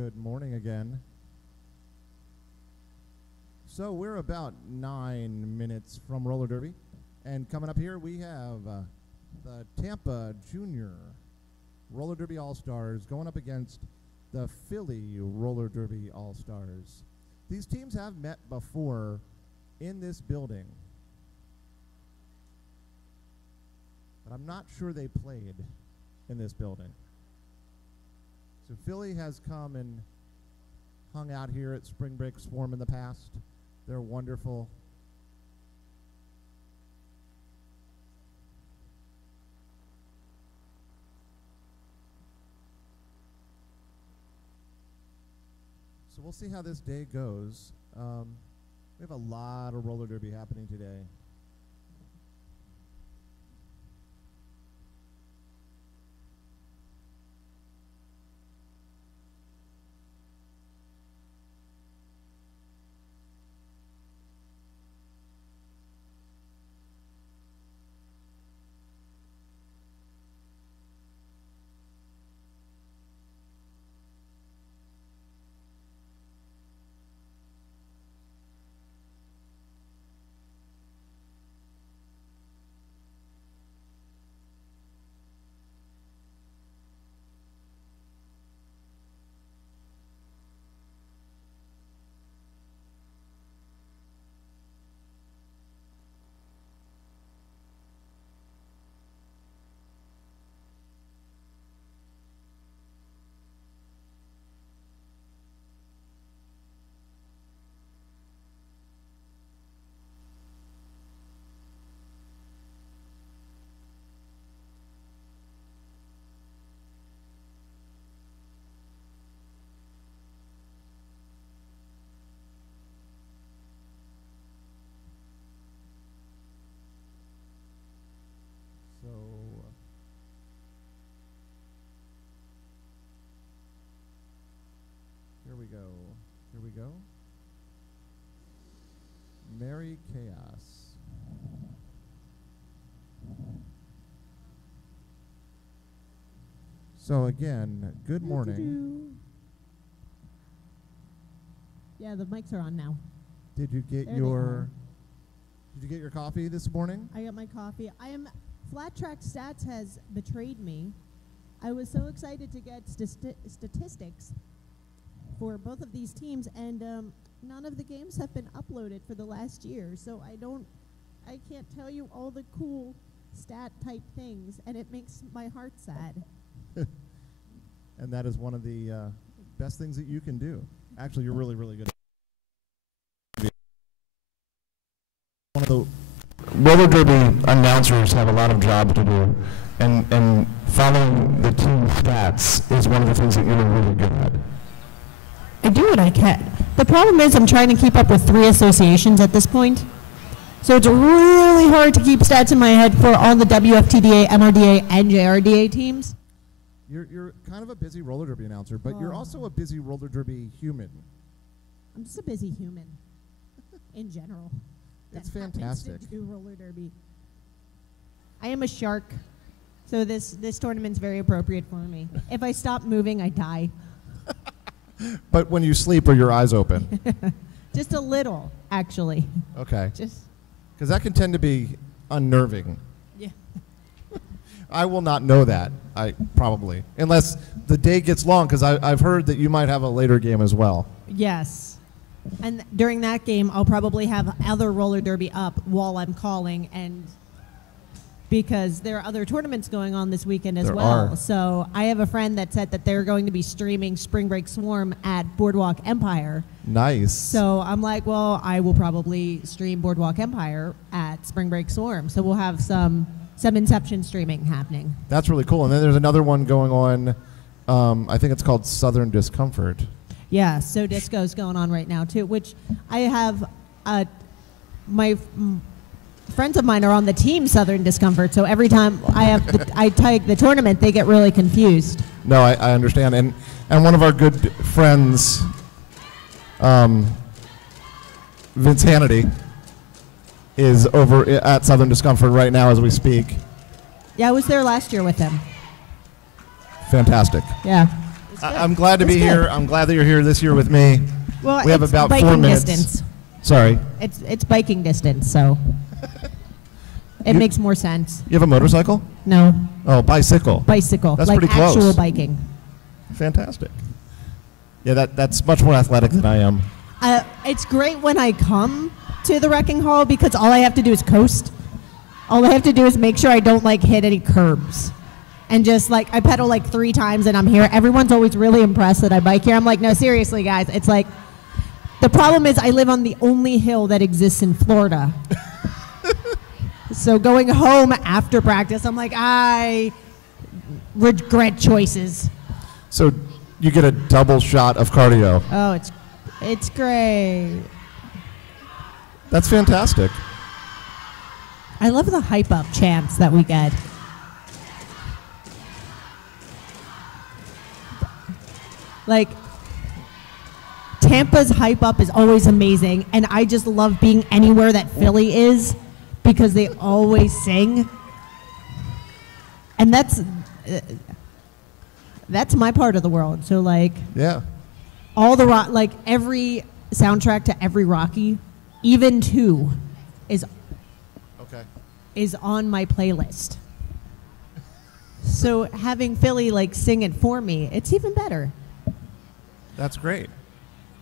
Good morning again. So we're about 9 minutes from roller derby, and coming up here we have the Tampa Junior Roller Derby All-Stars going up against the Philly Roller Derby All-Stars. These teams have met before in this building, but I'm not sure they played in this building. So Philly has come and hung out here at Spring Break Swarm in the past. They're wonderful. So we'll see how this day goes. We have a lot of roller derby happening today. Here we go. Merry Chaos. So again, good morning. Yeah, the mics are on now. Did you get your coffee this morning? I got my coffee. Flat Track Stats has betrayed me. I was so excited to get statistics for both of these teams, and none of the games have been uploaded for the last year, so I can't tell you all the cool stat type things, and it makes my heart sad. And that is one of the best things that you can do. Actually, you're really, really good. One of the roller derby announcers have a lot of job to do, and following the team stats is one of the things that you're really good at. I do what I can. The problem is I'm trying to keep up with 3 associations at this point. So it's really hard to keep stats in my head for all the WFTDA, MRDA, and JRDA teams. You're kind of a busy roller derby announcer, but you're also a busy roller derby human. I'm just a busy human in general. It's fantastic. To do roller derby. I am a shark, so this tournament's very appropriate for me. If I stop moving, I die. But when you sleep, are your eyes open? Just a little, actually. Okay. Just because that can tend to be unnerving. Yeah. I will not know that, probably, unless the day gets long, because I've heard that you might have a later game as well. Yes. And during that game, I'll probably have other roller derby up while I'm calling, and because there are other tournaments going on this weekend as well. So I have a friend that said that they're going to be streaming Spring Break Swarm at Boardwalk Empire. Nice. So I'm like, well, I will probably stream Boardwalk Empire at Spring Break Swarm. So we'll have some Inception streaming happening. That's really cool. And then there's another one going on, I think it's called Southern Discomfort. Yeah, So Disco's going on right now too, which I have my friends of mine are on the team Southern Discomfort, so every time I take the tournament, they get really confused. No, I understand. And one of our good friends, Vince Hannity, is over at Southern Discomfort right now as we speak. Yeah, I was there last year with him. Fantastic. Yeah, it was I'm glad to be here. I'm glad that you're here this year with me. Well, we have it's about 4 biking minutes. distance. Sorry. It's biking distance, so it makes more sense. You have a motorcycle? No. Oh, bicycle. Bicycle. That's like pretty close. Actual biking. Fantastic. Yeah, that's much more athletic than I am. It's great when I come to the wrecking hall because all I have to do is coast. All I have to do is make sure I don't like hit any curbs. And just like I pedal like 3 times and I'm here. Everyone's always really impressed that I bike here. I'm like, no, seriously, guys. It's like the problem is I live on the only hill that exists in Florida. So going home after practice, I'm like, I regret choices. So you get a double shot of cardio. Oh, it's great. That's fantastic. I love the hype up chants that we get. Like, Tampa's hype up is always amazing, and I just love being anywhere that Philly is because they always sing. And that's my part of the world. So like, Yeah. all the like every soundtrack to every Rocky, even 2, is on my playlist. So having Philly like sing it for me, it's even better. That's great.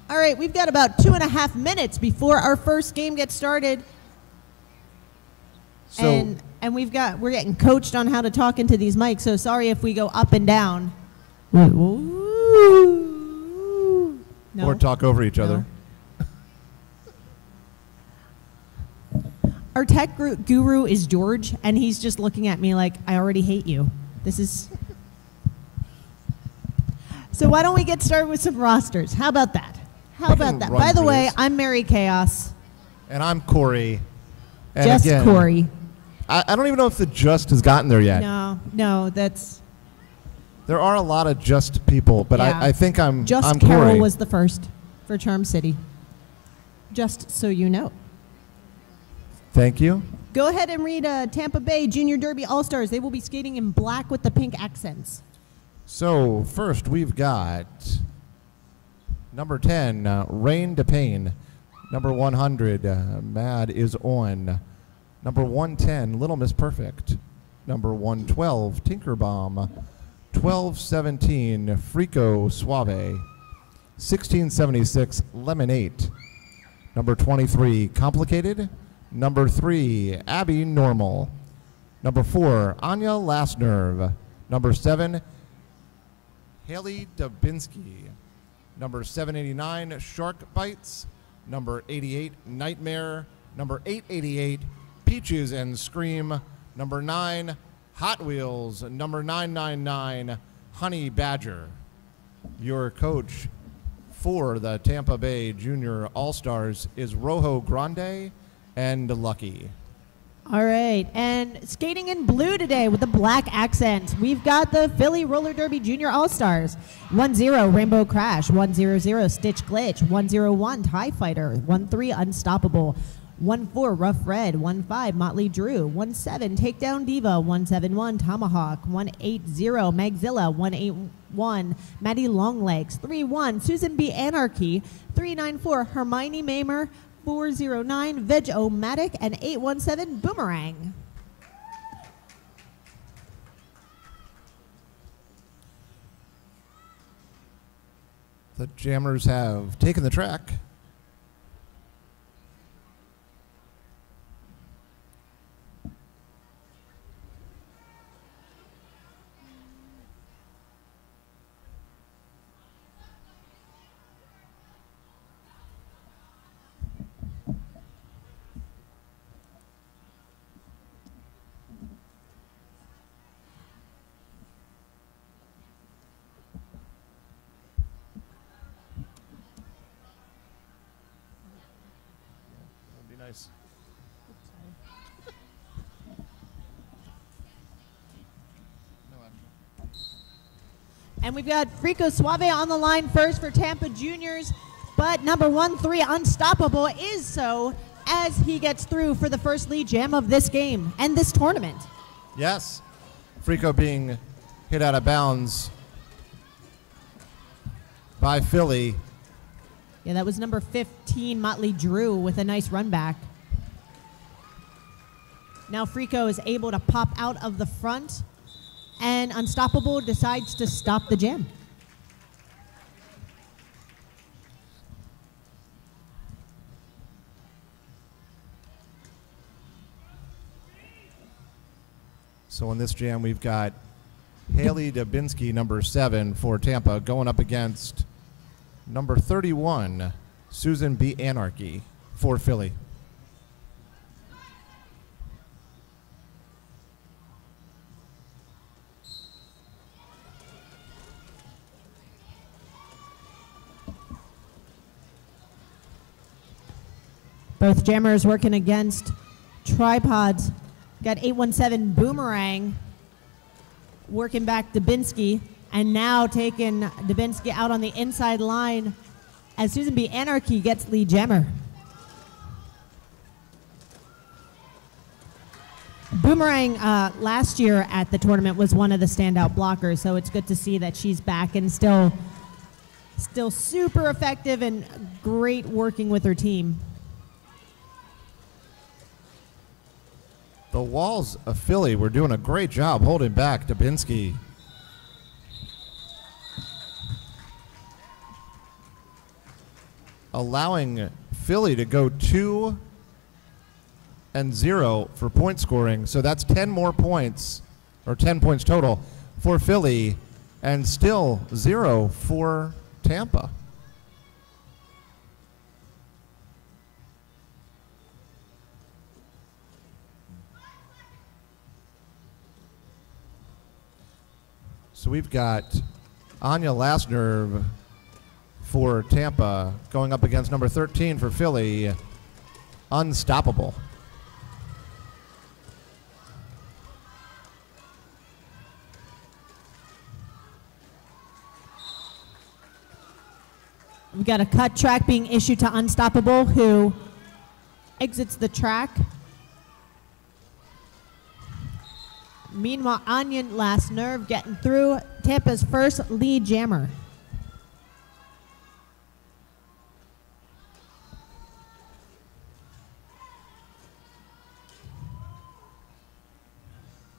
All right, we've got about 2.5 minutes before our first game gets started. So And we're getting coached on how to talk into these mics, so sorry if we go up and down. No. or talk over each other. Our tech guru is George, and he's just looking at me like, I already hate you. This is... So why don't we get started with some rosters? How about that? How about that? By the way, I'm Mary Chaos. And I'm Corey. And Just again, Corey. I don't even know if the just has gotten there yet. No, that's... There are a lot of just people, but Yeah. I think I'm Just Corey. Carol was the first for Charm City. Just so you know. Thank you. Go ahead and read Tampa Bay Junior Derby All-Stars. They will be skating in black with the pink accents. So first we've got number 10, Rain to Pain. Number 100, Mad is On. Number 110, Little Miss Perfect. Number 112, Tinker Bomb. 1217, Frico Suave. 1676, Lemonade. Number 23, Complicated. Number 3, Abby Normal. Number 4, Anya Last Nerve. Number 7, Haley Dubinsky. Number 789, Shark Bites. Number 88, Nightmare. Number 888, Peaches and Scream. Number 9, Hot Wheels. Number 999, Honey Badger. Your coach for the Tampa Bay Junior All-Stars is Rojo Grande and Lucky. All right, and skating in blue today with the black accent, we've got the Philly Roller Derby Junior All-Stars. 1-0, Rainbow Crash. 1-0, Stitch Glitch. 1-0-1, TIE Fighter. 1-3, Unstoppable. 1-4, Rough Red. 1-5, Motley Drew. 1-7, Takedown Diva. 1-7-1, Tomahawk. 1-8-0, Magzilla. 1-8-1, Maddie Longlegs. 3-1, Susan B. Anarchy. 3-9-4, Hermione Mamer. 409, Veg-O-Matic, and 817, Boomerang. The Jammers have taken the track. Nice. And we've got Frico Suave on the line first for Tampa Juniors, but number 1-3, Unstoppable, is so as he gets through for the first lead jam of this game and this tournament. Yes. Frico being hit out of bounds by Philly. Yeah, that was number 15, Motley Drew, with a nice run back. Now Frico is able to pop out of the front, and Unstoppable decides to stop the jam. So in this jam, we've got Haley Dubinsky, number 7 for Tampa, going up against number 31, Susan B. Anarchy for Philly. Both jammers working against tripods. Got 817 Boomerang working back Dubinsky, and now taking Dubinsky out on the inside line as Susan B. Anarchy gets lead jammer. Boomerang last year at the tournament was one of the standout blockers, so it's good to see that she's back and still super effective and great working with her team. The Walls of Philly were doing a great job holding back Dubinsky. Allowing Philly to go 2-0 for point scoring. So that's 10 more points, or 10 points total for Philly, and still 0 for Tampa. So we've got Anya Lasnerv for Tampa going up against number 13 for Philly, Unstoppable. We've got a cut track being issued to Unstoppable, who exits the track. Meanwhile, Anya Lasnerv getting through, Tampa's first lead jammer.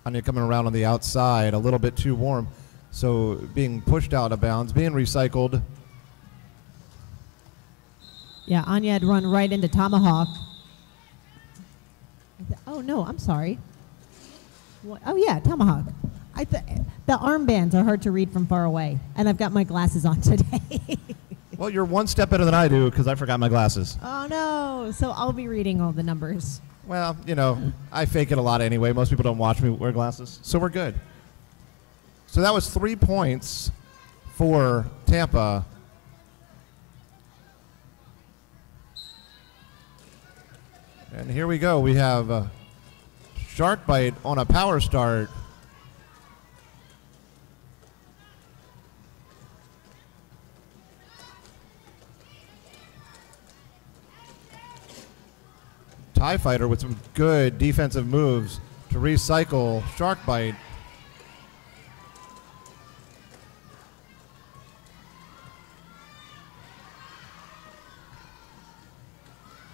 Anya coming around on the outside, a little bit too warm, so being pushed out of bounds, being recycled. Yeah, Anya had run right into Tomahawk. Oh no, I'm sorry. What? Oh yeah, Tomahawk. The armbands are hard to read from far away, and I've got my glasses on today. Well, you're one step better than I do because I forgot my glasses. Oh no, so I'll be reading all the numbers. Well, you know, I fake it a lot anyway. Most people don't watch me wear glasses, so we're good. So that was 3 points for Tampa. And here we go. We have a Shark Bite on a power start. TIE Fighter with some good defensive moves to recycle Shark Bite.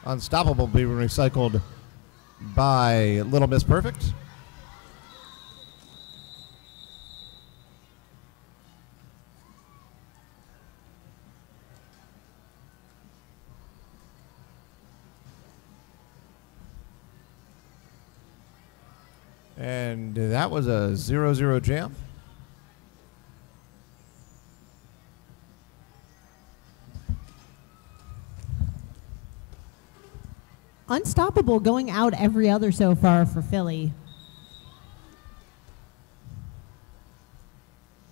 Unstoppable being recycled by Little Miss Perfect. And that was a 0-0 jam. Unstoppable going out every other so far for Philly.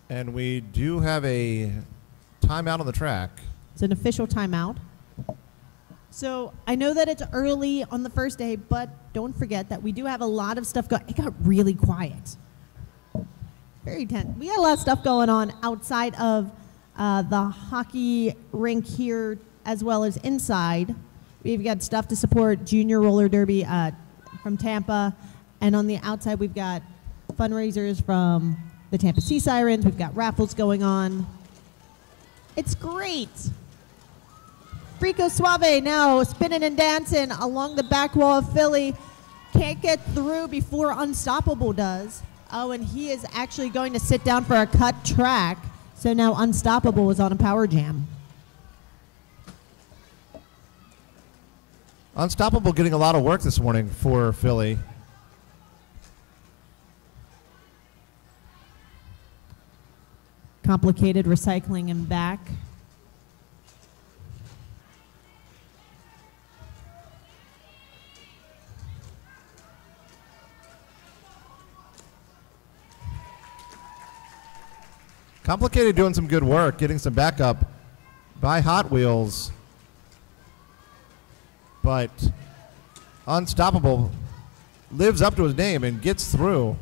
And we do have a timeout on the track. It's an official timeout. So I know that it's early on the first day, but don't forget that we do have a lot of stuff going. It got really quiet. Very tense. We got a lot of stuff going on outside of the hockey rink here, as well as inside. We've got stuff to support Junior Roller Derby from Tampa. And on the outside, we've got fundraisers from the Tampa Sea Sirens. We've got raffles going on. It's great. Frico Suave now spinning and dancing along the back wall of Philly. Can't get through before Unstoppable does. Oh, and he is actually going to sit down for a cut track. So now Unstoppable is on a power jam. Unstoppable getting a lot of work this morning for Philly. Complicated recycling him back. Complicated doing some good work, getting some backup by Hot Wheels. But Unstoppable lives up to his name and gets through.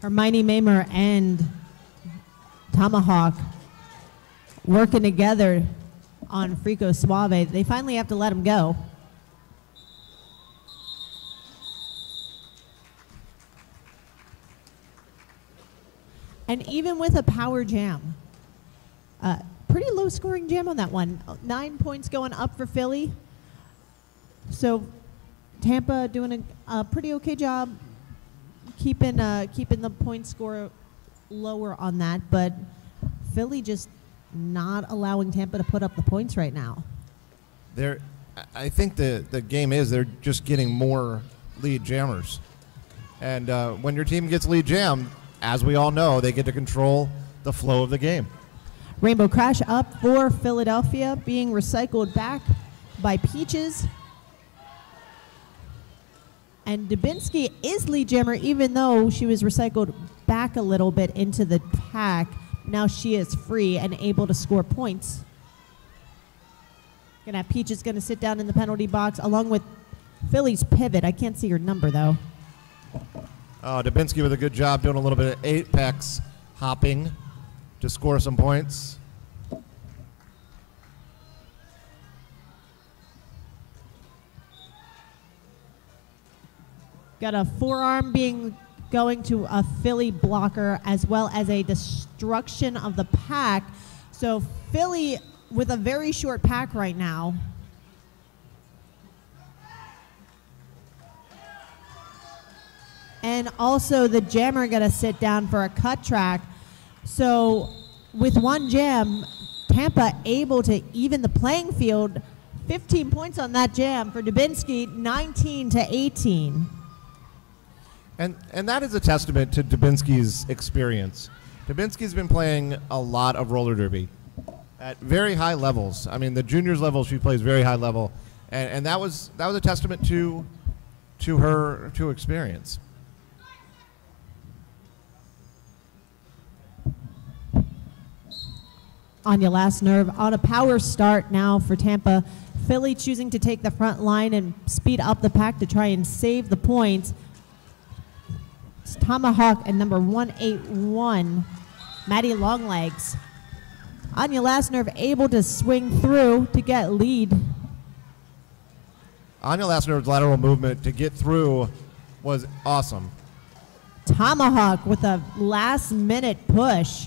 Hermione Mamer and Tomahawk working together on Frico Suave. They finally have to let him go. And even with a power jam, pretty low scoring jam on that one. 9 points going up for Philly. So Tampa doing a pretty okay job keeping the point score lower on that, but Philly just not allowing Tampa to put up the points right now. I think the game is they're just getting more lead jammers. And when your team gets lead jammed, as we all know, they get to control the flow of the game. Rainbow Crash up for Philadelphia, being recycled back by Peaches. And Dubinsky is lead jammer, even though she was recycled back a little bit into the pack. Now she is free and able to score points. Gonna have Peaches gonna sit down in the penalty box along with Philly's pivot. I can't see her number though. Dubinsky with a good job doing a little bit of apex hopping to score some points. Got a forearm going to a Philly blocker as well as a destruction of the pack. So Philly with a very short pack right now. And also the jammer going to sit down for a cut track. So with one jam, Tampa able to even the playing field. 15 points on that jam for Dubinsky, 19-18. And that is a testament to Dubinsky's experience. Dubinsky's been playing a lot of roller derby at very high levels. I mean, the juniors level, she plays very high level. And that was a testament to her experience. Anya Last Nerve on a power start now for Tampa. Philly choosing to take the front line and speed up the pack to try and save the points. It's Tomahawk and number 181, Maddie Longlegs. Anya Last Nerve able to swing through to get lead. Anya Last Nerve's lateral movement to get through was awesome. Tomahawk with a last minute push.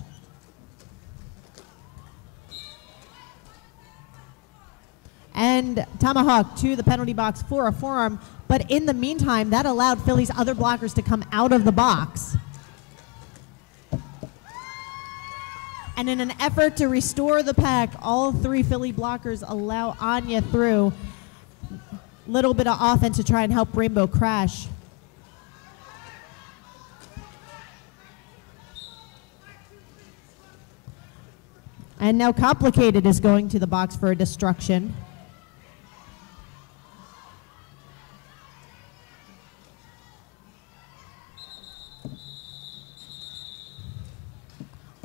And Tomahawk to the penalty box for a forearm, but in the meantime, that allowed Philly's other blockers to come out of the box. And in an effort to restore the pack, all three Philly blockers allow Anya through. Little bit of offense to try and help Rainbow Crash. And now Complicated is going to the box for a destruction.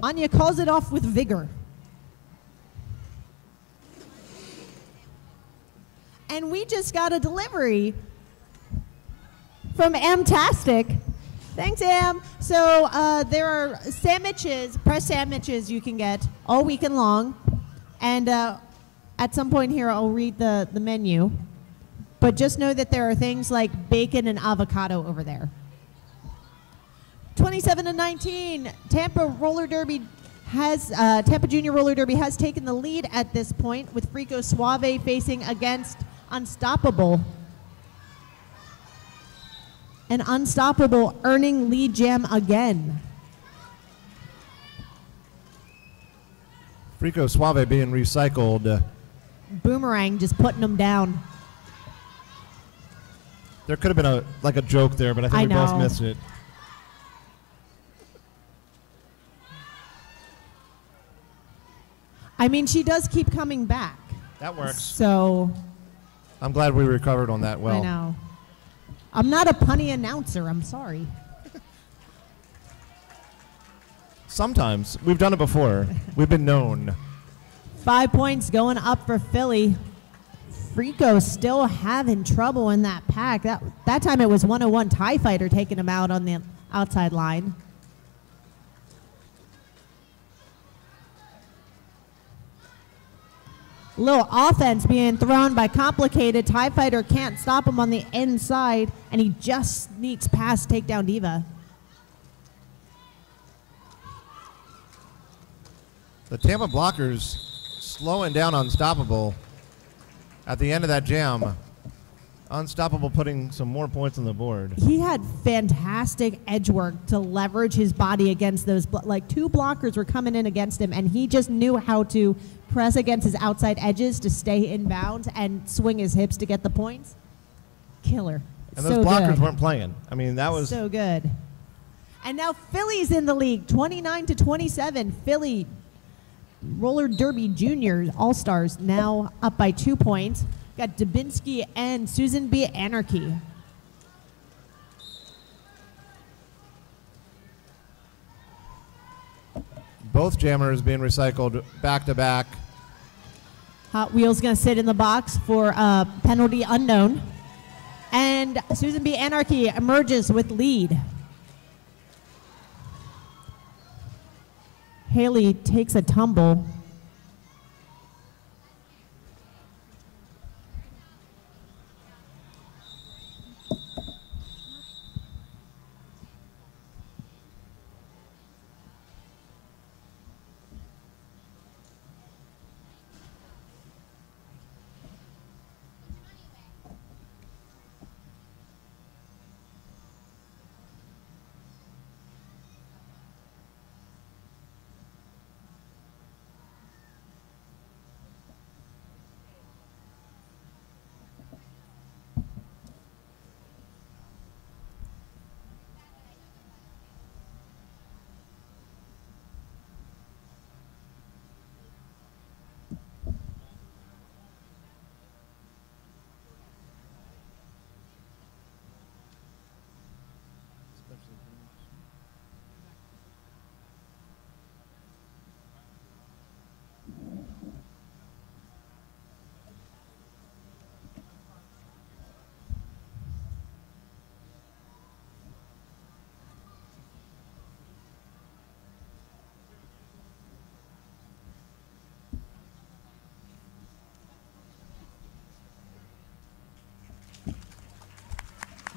Anya calls it off with vigor. And we just got a delivery from Amtastic. Thanks, Am. So there are sandwiches, press sandwiches you can get all weekend long. And at some point here, I'll read the menu. But just know that there are things like bacon and avocado over there. 27-19, Tampa Roller Derby Tampa Junior Roller Derby has taken the lead at this point with Frico Suave facing against Unstoppable. And Unstoppable earning lead jam again. Frico Suave being recycled. Boomerang just putting them down. There could have been a joke there, but I think we both missed it. I mean, she does keep coming back. That works. So I'm glad we recovered on that well. I know. I'm not a punny announcer. I'm sorry. Sometimes. We've done it before. We've been known. 5 points going up for Philly. Frico still having trouble in that pack. That time it was 101 TIE Fighter taking him out on the outside line. Little offense being thrown by Complicated. TIE Fighter can't stop him on the inside, and he just sneaks past Takedown Diva. The Tampa blockers slowing down Unstoppable at the end of that jam. Unstoppable putting some more points on the board. He had fantastic edge work to leverage his body against those. Two blockers were coming in against him, and he just knew how to press against his outside edges to stay in bounds and swing his hips to get the points. Killer. And those blockers weren't playing. I mean, that was so good. And now Philly's in the league, 29-27. Philly Roller Derby Juniors All-Stars now up by 2 points. Got Dubinsky and Susan B. Anarchy. both jammers being recycled back to back. Hot Wheels going to sit in the box for penalty unknown. And Susan B. Anarchy emerges with lead. Haley takes a tumble.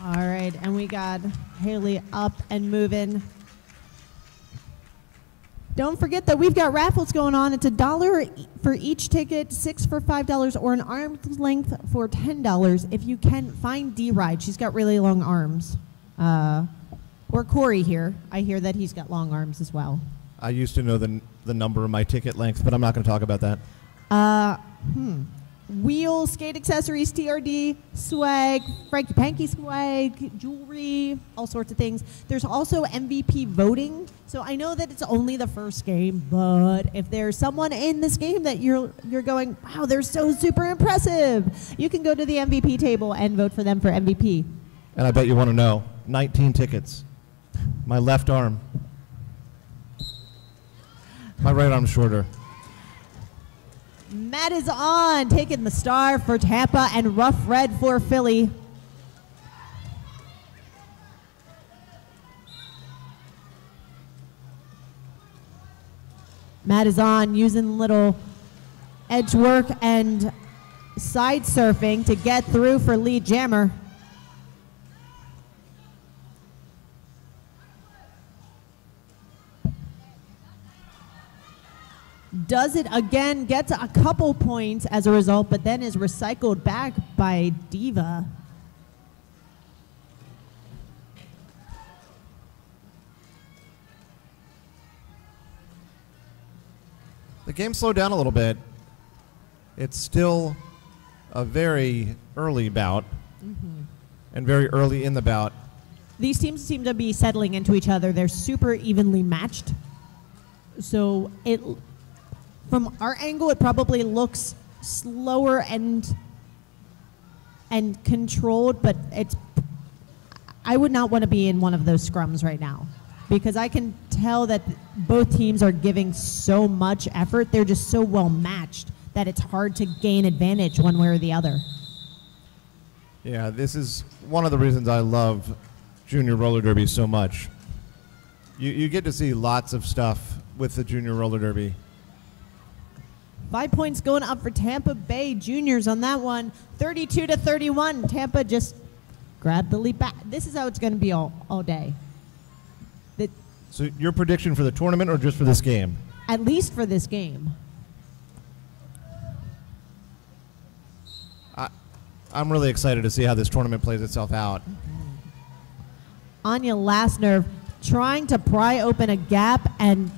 All right, and we got Haley up and moving. Don't forget that we've got raffles going on. It's $1 for each ticket, 6 for $5, or an arm's length for $10. If you can find D-Ride, she's got really long arms. Or Corey here. I hear that he's got long arms as well. I used to know the number of my ticket length, but I'm not going to talk about that. Wheels, skate accessories, TRD, swag, Frankie Panky swag, jewelry, all sorts of things. There's also MVP voting. So I know that it's only the first game, but if there's someone in this game that you're going, wow, they're so super impressive, you can go to the MVP table and vote for them for MVP. And I bet you want to know, 19 tickets. My left arm. My right arm's shorter. Matt is on, taking the star for Tampa and Rough Red for Philly. Matt is on, using little edge work and side surfing to get through for lead jammer. does it again, gets a couple points as a result, but then is recycled back by Diva. The game slowed down a little bit. It's still a very early bout, and very early in the bout. These teams seem to be settling into each other. They're super evenly matched. So from our angle, it probably looks slower and controlled, but I would not want to be in one of those scrums right now, because I can tell that both teams are giving so much effort. They're just so well matched that it's hard to gain advantage one way or the other. Yeah, this is one of the reasons I love junior roller derby so much. You get to see lots of stuff with the junior roller derby. 5 points going up for Tampa Bay Juniors on that one. 32-31. Tampa just grabbed the lead back. This is how it's going to be all day. So your prediction for the tournament or just for this game? At least for this game. I'm really excited to see how this tournament plays itself out. Anya Lasner trying to pry open a gap and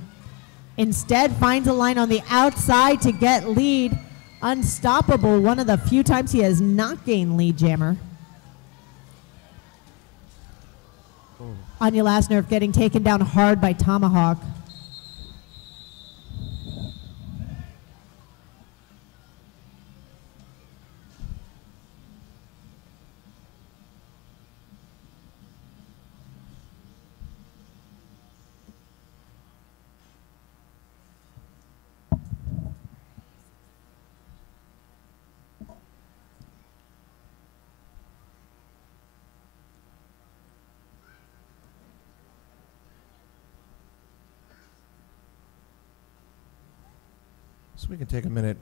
instead finds a line on the outside to get lead. Unstoppable, one of the few times he has not gained lead, Jammer. Anya Lasner getting taken down hard by Tomahawk. So we can take a minute.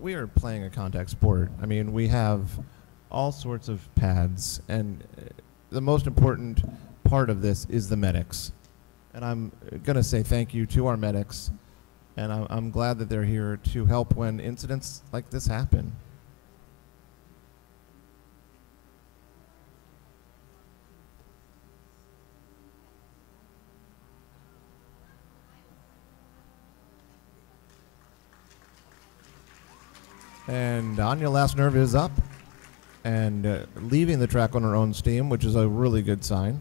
We are playing a contact sport. I mean, we have all sorts of pads, and the most important part of this is the medics. And I'm going to say thank you to our medics, and I'm glad that they're here to help when incidents like this happen. And Anya Lasner is up and leaving the track on her own steam, which is a really good sign.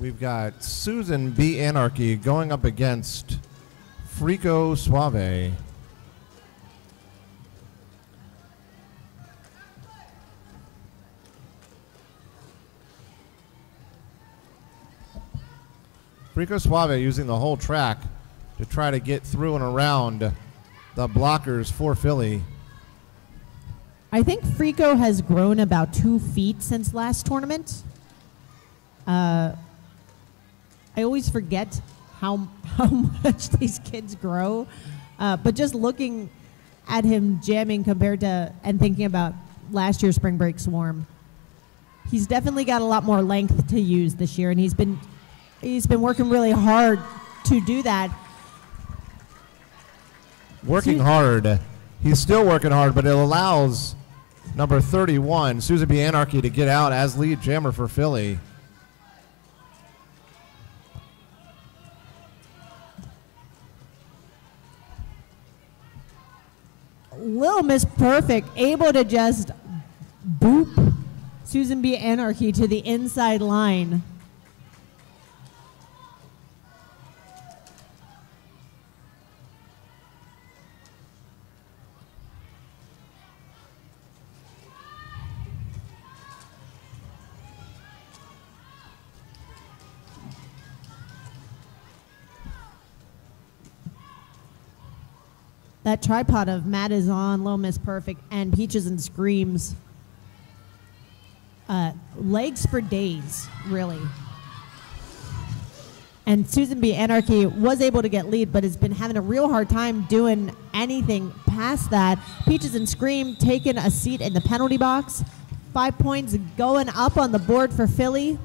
We've got Susan B. Anarchy going up against Frico Suave. Frico Suave using the whole track to try to get through and around the blockers for Philly. I think Frico has grown about 2 feet since last tournament. I always forget how much these kids grow, but just looking at him jamming compared to and thinking about last year's Spring Break Swarm, he's definitely got a lot more length to use this year, and he's been working really hard to do that. Working hard. He's still working hard, but it allows number 31, Susan B. Anarchy, to get out as lead jammer for Philly. Little Miss Perfect able to just boop Susan B. Anarchy to the inside line. That tripod of Matt is on, Low Miss Perfect, and Peaches and Screams. Legs for days, really. And Susan B. Anarchy was able to get lead, but has been having a real hard time doing anything past that. Peaches and Scream taking a seat in the penalty box. 5 points going up on the board for Philly.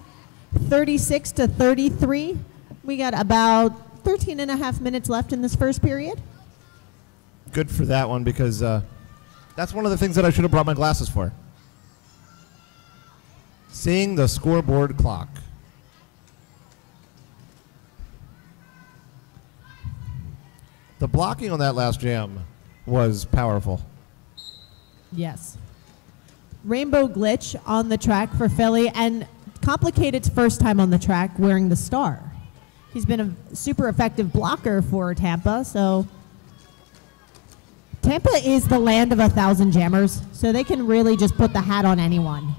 36-33. We got about 13 and a half minutes left in this first period. Good for that one, because that's one of the things that I should have brought my glasses for. Seeing the scoreboard clock. The blocking on that last jam was powerful. Yes. Rainbow Glitch on the track for Philly, and Complicated's first time on the track wearing the star. He's been a super effective blocker for Tampa, so Tampa is the land of 1,000 jammers, so they can really just put the hat on anyone.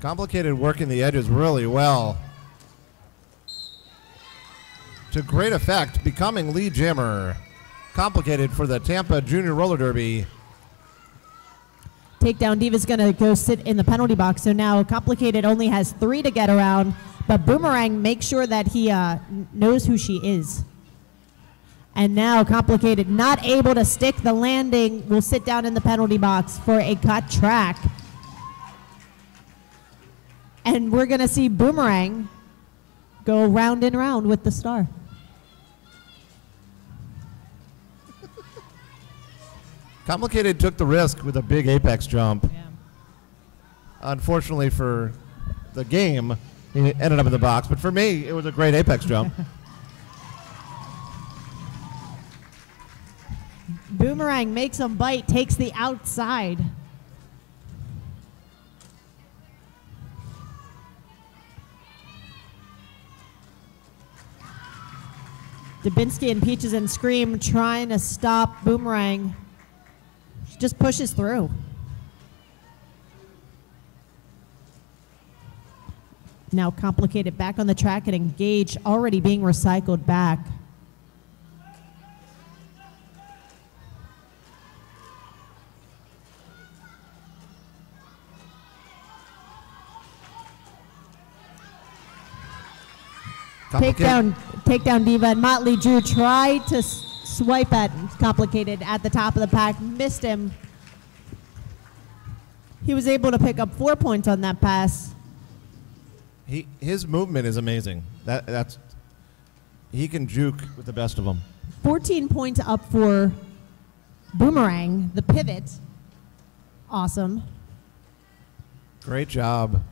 Complicated working the edges really well. To great effect, becoming lead jammer. Complicated for the Tampa Junior Roller Derby. Takedown Diva's going to go sit in the penalty box, so now Complicated only has 3 to get around, but Boomerang makes sure that he knows who she is. And now Complicated, not able to stick the landing, will sit down in the penalty box for a cut track. And we're going to see Boomerang go round and round with the star. Complicated took the risk with a big apex jump. Yeah. Unfortunately for the game, he ended up in the box. But for me, it was a great apex jump. Boomerang makes him bite, takes the outside. Dubinsky and Peaches and Scream trying to stop Boomerang. She just pushes through. Now Complicated back on the track and Engage already being recycled back. Takedown Diva and Motley Drew tried to swipe at Complicated at the top of the pack, missed him. He was able to pick up 4 points on that pass. His movement is amazing. He can juke with the best of them. 14 points up for Boomerang, the pivot. Awesome. Great job.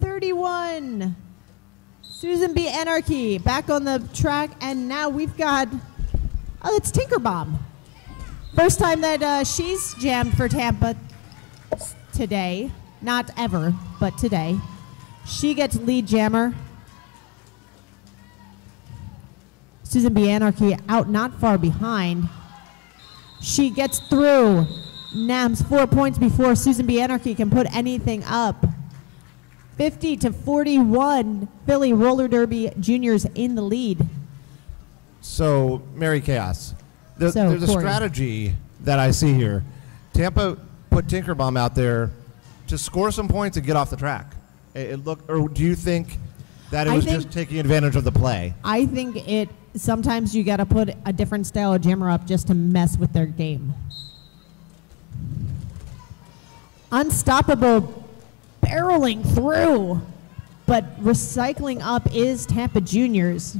31. Susan B. Anarchy back on the track, and now we've got, it's Tinkerbomb. First time that she's jammed for Tampa today. Not ever, but today. She gets lead jammer. Susan B. Anarchy out not far behind. She gets through. Nams 4 points before Susan B. Anarchy can put anything up. 50-41, Philly Roller Derby Juniors in the lead. So, Mary Chaos, there's a Corey. strategy that I see here. Tampa put Tinkerbomb out there to score some points and get off the track. Or do you think that it was just taking advantage of the play? I think sometimes you got to put a different style of jammer up just to mess with their game. Unstoppable barreling through, but recycling up is Tampa Juniors.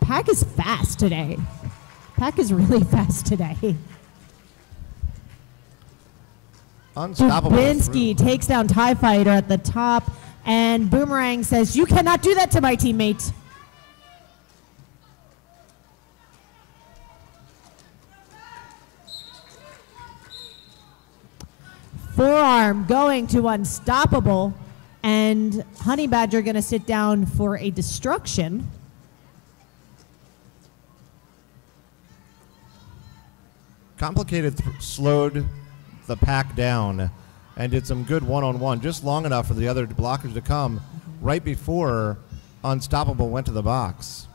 Pack is fast today. Pack is really fast today. Unstoppable. Dubinsky takes down TIE Fighter at the top, and Boomerang says, "You cannot do that to my teammate." Forearm going to Unstoppable, and Honey Badger going to sit down for a destruction. Complicated slowed the pack down, and did some good one-on-one, just long enough for the other blockers to come right before Unstoppable went to the box.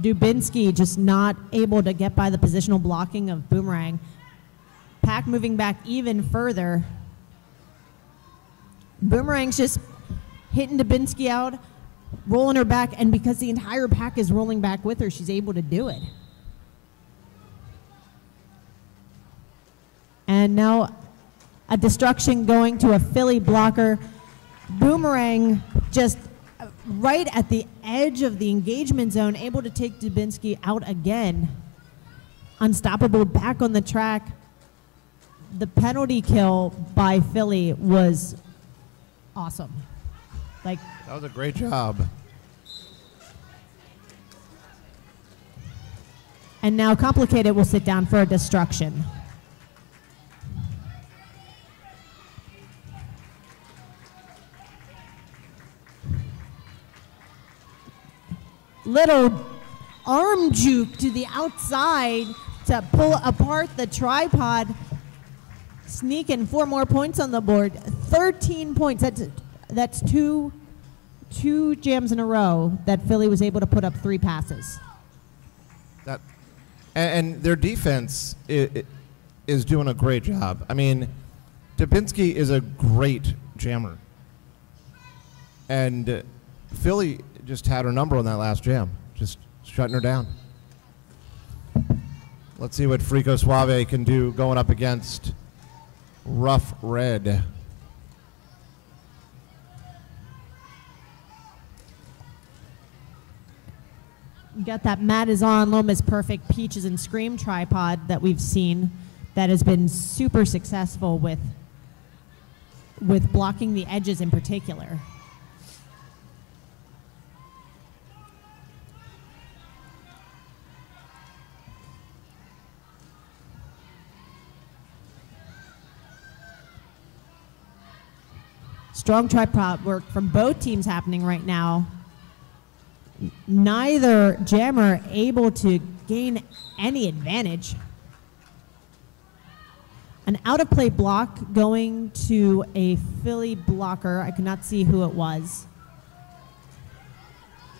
Dubinsky just not able to get by the positional blocking of Boomerang. Pack moving back even further. Boomerang's just hitting Dubinsky out, rolling her back, and because the entire pack is rolling back with her, she's able to do it. And now a destruction going to a Philly blocker. Boomerang just right at the edge of the engagement zone, able to take Dubinsky out again. Unstoppable back on the track. The penalty kill by Philly was awesome. Like, that was a great job. And now Complicated will sit down for a destruction. Little arm juke to the outside to pull apart the tripod. Sneaking 4 more points on the board. 13 points. That's two jams in a row that Philly was able to put up 3 passes. And their defense is doing a great job. I mean, Dubinsky is a great jammer. And Philly just had her number on that last jam, just shutting her down. Let's see what Frico Suave can do going up against Rough Red. You got that Matizon Lomas Perfect Peaches and Scream tripod that we've seen that has been super successful with blocking the edges in particular. Strong tripod work from both teams happening right now. Neither jammer able to gain any advantage. An out-of-play block going to a Philly blocker. I could not see who it was.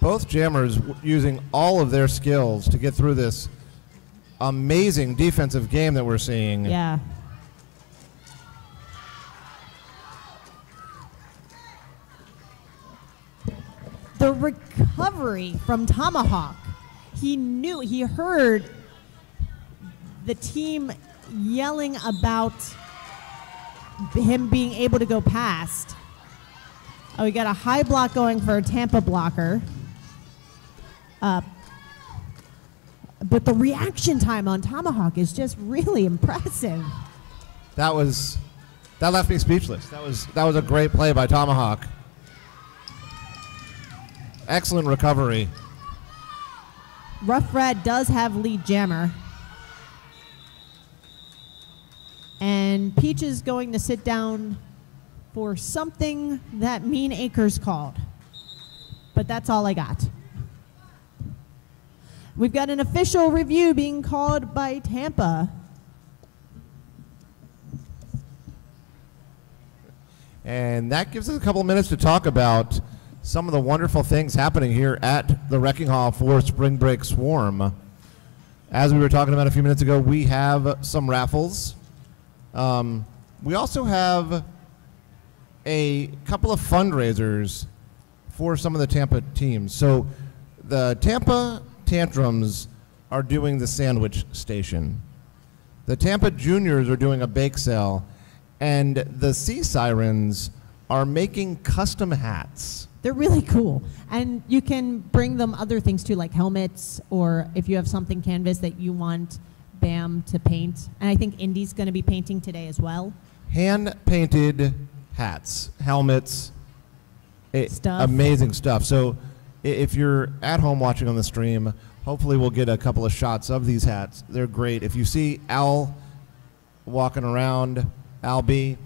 Both jammers using all of their skills to get through this amazing defensive game that we're seeing. Yeah. The recovery from Tomahawk. He heard the team yelling about him being able to go past. Oh, we got a high block going for a Tampa blocker. But the reaction time on Tomahawk is just really impressive. That left me speechless. That was a great play by Tomahawk. Excellent recovery. Rough Red does have lead jammer. And Peach is going to sit down for something that Mean Acres called. But that's all I got. We've got an official review being called by Tampa. And that gives us a couple of minutes to talk about some of the wonderful things happening here at the Wrecking Hall for Spring Break Swarm. As we were talking about a few minutes ago, we have some raffles. We also have a couple of fundraisers for some of the Tampa teams. So the Tampa Tantrums are doing the sandwich station. The Tampa Juniors are doing a bake sale. And the Sea Sirens are making custom hats. They're really cool. And you can bring them other things too, like helmets, or if you have something canvas that you want BAM to paint. And I think Indy's going to be painting today as well. Hand-painted hats, helmets, amazing stuff. So if you're at home watching on the stream, hopefully we'll get a couple of shots of these hats. They're great. If you see Al walking around, Al B,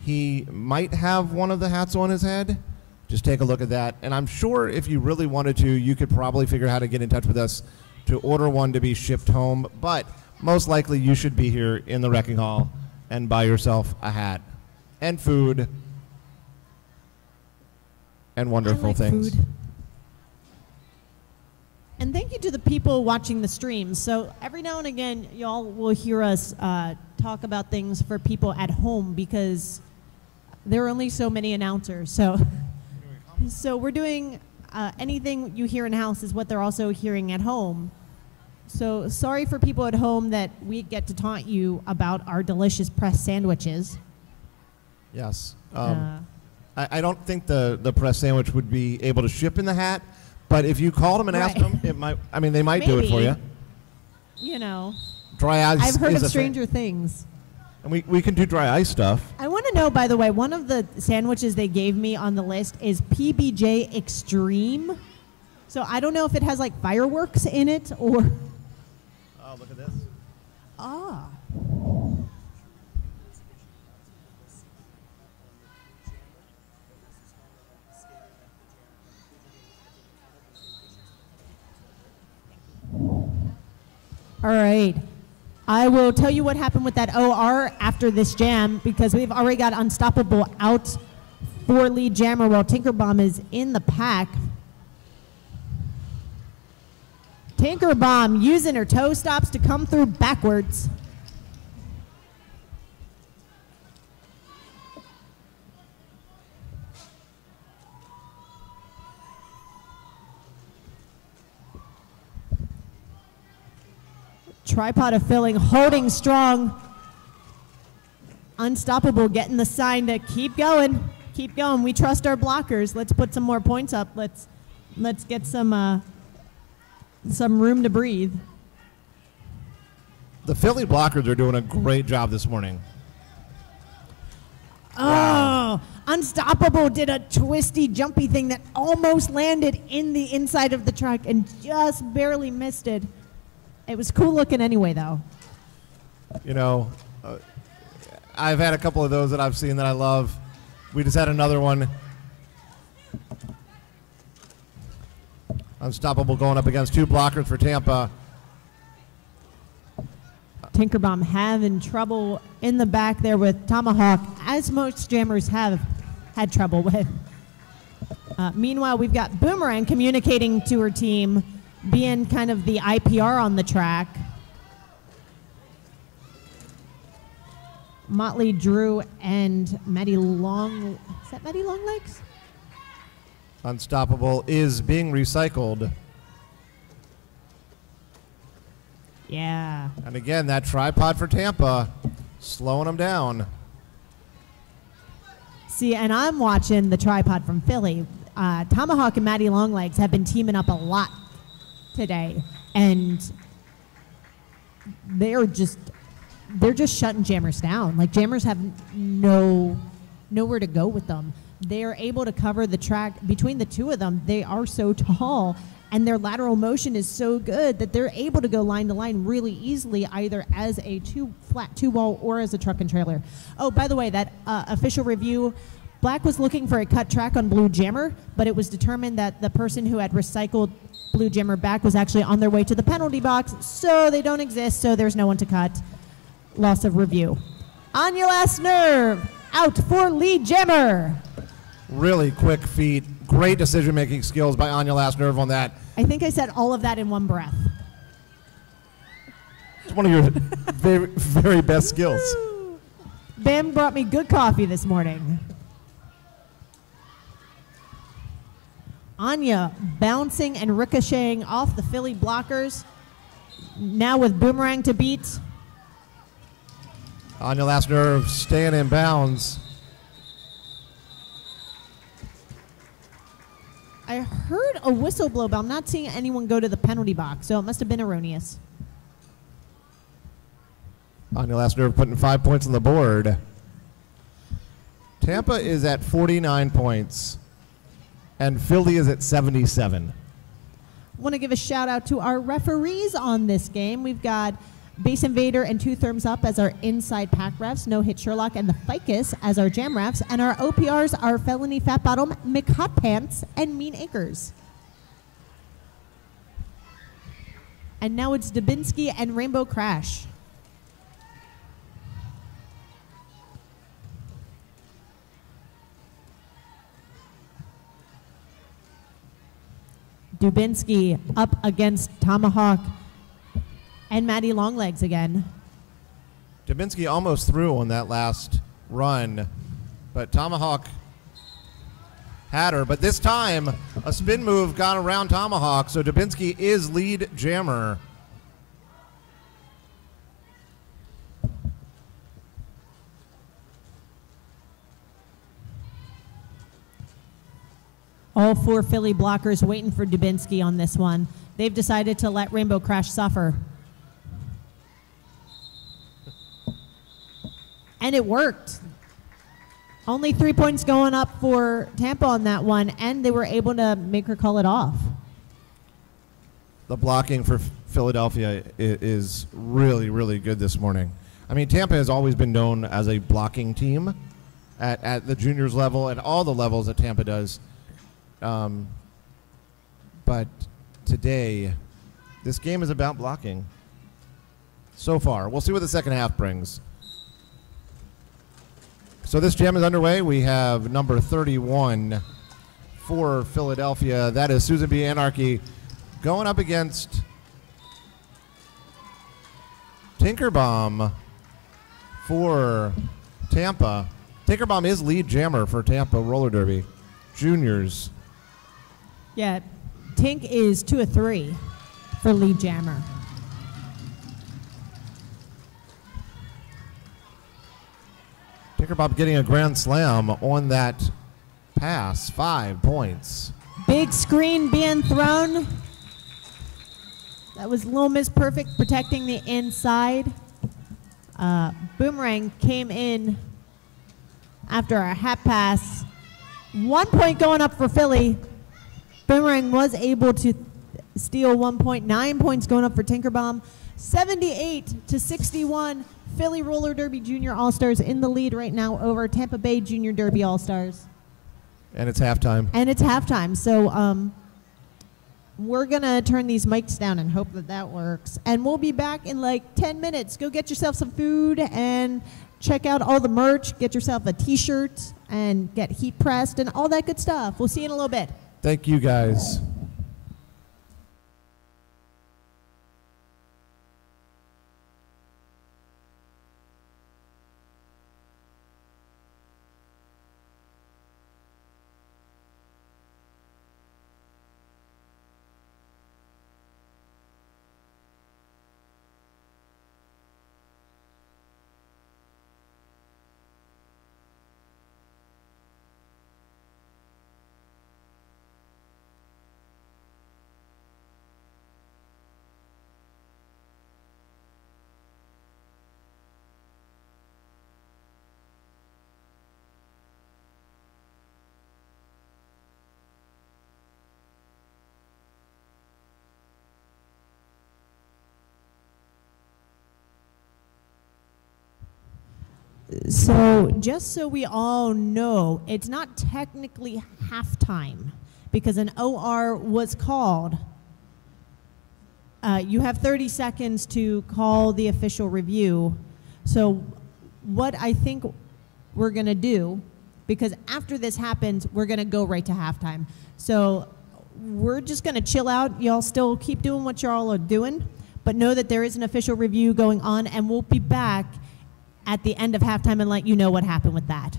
he might have one of the hats on his head. Just take a look at that. And I'm sure if you really wanted to, you could probably figure out how to get in touch with us to order one to be shipped home. But most likely you should be here in the Wrecking Hall and buy yourself a hat and food and wonderful I like things. food. And thank you to the people watching the stream. So every now and again, y'all will hear us talk about things for people at home because there are only so many announcers. So we're doing anything you hear in house is what they're also hearing at home. So sorry for people at home that we get to taunt you about our delicious pressed sandwiches. Yes. I don't think the press sandwich would be able to ship in the hat, but if you called them and asked them, it might. I mean, they might do it for you. You know. Dry ice. I've heard is of Stranger Things. And we can do dry ice stuff. I want to know, by the way, one of the sandwiches they gave me on the list is PBJ Extreme. So I don't know if it has like fireworks in it or. Oh, look at this. Ah. All right. I will tell you what happened with that OR after this jam because we've already got Unstoppable out for lead jammer while Tinkerbomb is in the pack. Tinkerbomb using her toe stops to come through backwards. Tripod of filling, holding strong. Unstoppable getting the sign to keep going. Keep going. We trust our blockers. Let's put some more points up. Let's get some room to breathe. The Philly blockers are doing a great job this morning. Oh, Wow. Unstoppable did a twisty, jumpy thing that almost landed in the inside of the truck and just barely missed it. It was cool looking anyway, though. You know, I've had a couple of those that I've seen that I love. We just had another one. Unstoppable going up against two blockers for Tampa. Tinkerbomb having trouble in the back there with Tomahawk, as most jammers have had trouble with. Meanwhile, we've got Boomerang communicating to her team, being kind of the IPR on the track. Motley Drew and Maddie Long. Is that Maddie Longlegs? Unstoppable is being recycled. Yeah. And again, that tripod for Tampa, slowing them down. See, and I'm watching the tripod from Philly. Tomahawk and Maddie Longlegs have been teaming up a lot today, and they're just shutting jammers down. Like, jammers have nowhere to go with them. They are able to cover the track between the two of them. They are so tall, and their lateral motion is so good that they're able to go line to line really easily, either as a flat two wall or as a truck and trailer. Oh, by the way, that official review, Black was looking for a cut track on Blue Jammer, but it was determined that the person who had recycled Blue Jammer back was actually on their way to the penalty box, so they don't exist, so there's no one to cut. Loss of review. On your last nerve, out for lead jammer. Really quick feet. Great decision-making skills by Anya Last Nerve on that. I think I said all of that in one breath. It's one of your very, very best skills. Bam brought me good coffee this morning. Anya bouncing and ricocheting off the Philly blockers. Now with Boomerang to beat. Anya Last Nerve staying in bounds. I heard a whistle blow, but I'm not seeing anyone go to the penalty box, so it must have been erroneous. Anya Last Nerve putting 5 points on the board. Tampa is at 49 points, and Philly is at 77. I want to give a shout out to our referees on this game. We've got Base Invader and Two Thumbs Up as our inside pack refs, No Hit Sherlock and the Ficus as our jam refs, and our OPRs are Felony Fat Bottom, McHot Pants, and Mean Acres. And now it's Dubinsky and Rainbow Crash. Dubinsky up against Tomahawk and Maddie Longlegs again. Dubinsky almost threw on that last run, but Tomahawk had her. But this time, a spin move got around Tomahawk, so Dubinsky is lead jammer. All 4 Philly blockers waiting for Dubinsky on this one. They've decided to let Rainbow Crash suffer. And it worked. Only 3 points going up for Tampa on that one, and they were able to make her call it off. The blocking for Philadelphia is really, really good this morning. I mean, Tampa has always been known as a blocking team at the juniors level and all the levels that Tampa does. But today, this game is about blocking. So far. We'll see what the second half brings. So this jam is underway. We have number 31 for Philadelphia. That is Susan B. Anarchy going up against Tinkerbomb for Tampa. Tinkerbomb is lead jammer for Tampa Roller Derby Juniors. Yeah, Tink is 2 of 3 for lead jammer. Tinkerbomb getting a grand slam on that pass. 5 points. Big screen being thrown. That was Little Miss Perfect protecting the inside. Boomerang came in after a hat pass. 1 point going up for Philly. Boomerang was able to steal 1 point. 9 points going up for Tinkerbomb. 78-61. Philly Roller Derby Junior All-Stars in the lead right now over Tampa Bay Junior Derby All-Stars. And it's halftime. And it's halftime. So we're going to turn these mics down and hope that that works. And we'll be back in like 10 minutes. Go get yourself some food and check out all the merch. Get yourself a T-shirt and get heat pressed and all that good stuff. We'll see you in a little bit. Thank you, guys. So just so we all know, it's not technically halftime because an OR was called. You have 30 seconds to call the official review. So what I think we're going to do, because after this happens, we're going to go right to halftime. So we're just going to chill out. Y'all still keep doing what y'all are doing, but know that there is an official review going on, and we'll be back at the end of halftime and let you know what happened with that.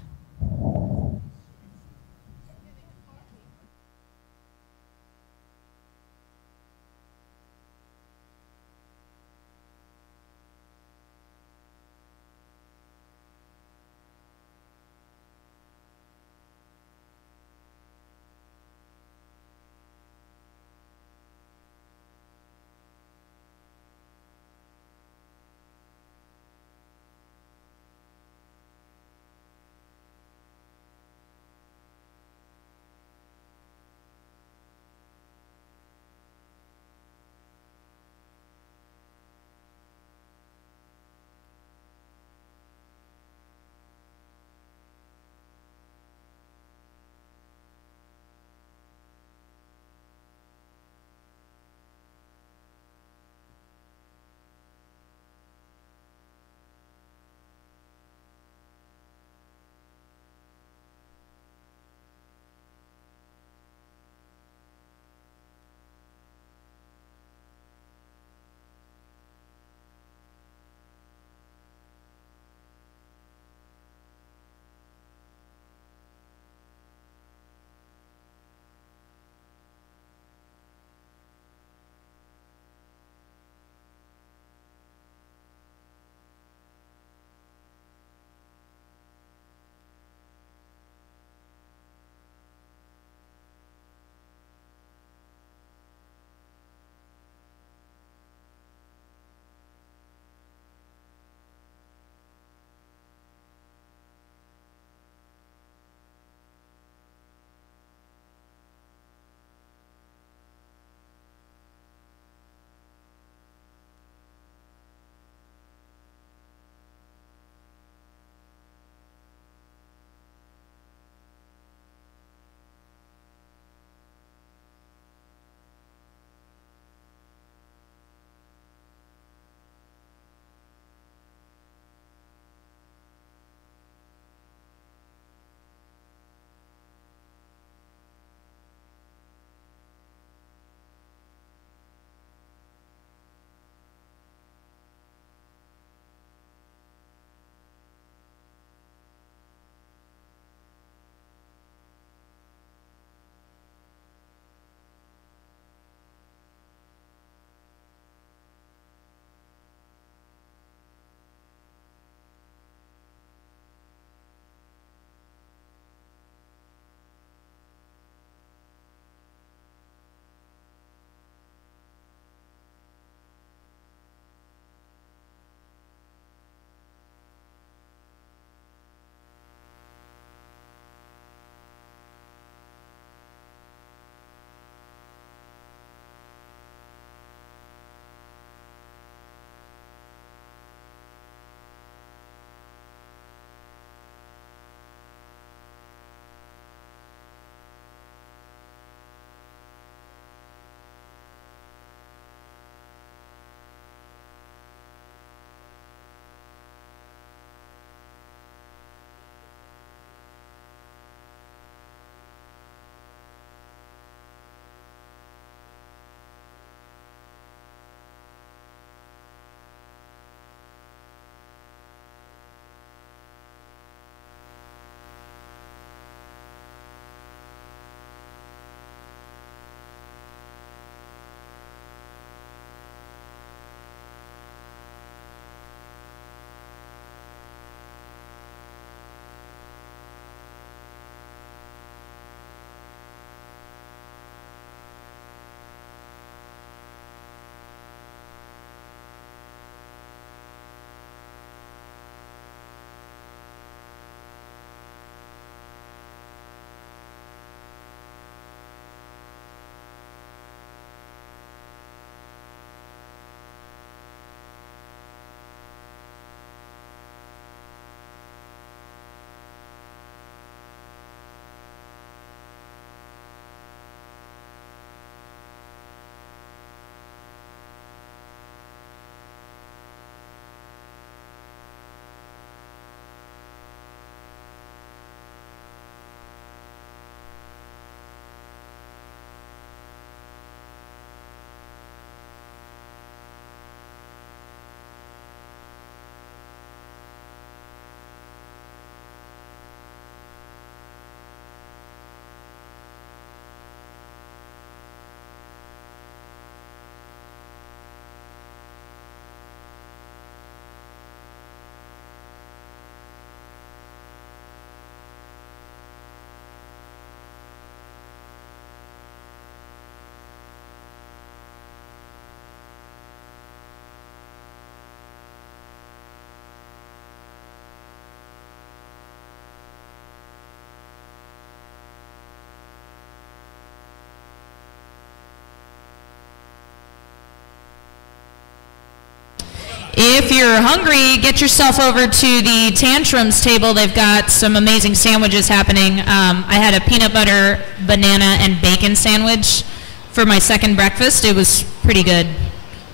If you're hungry, get yourself over to the Tantrums table. They've got some amazing sandwiches happening. I had a peanut butter, banana, and bacon sandwich for my second breakfast. It was pretty good.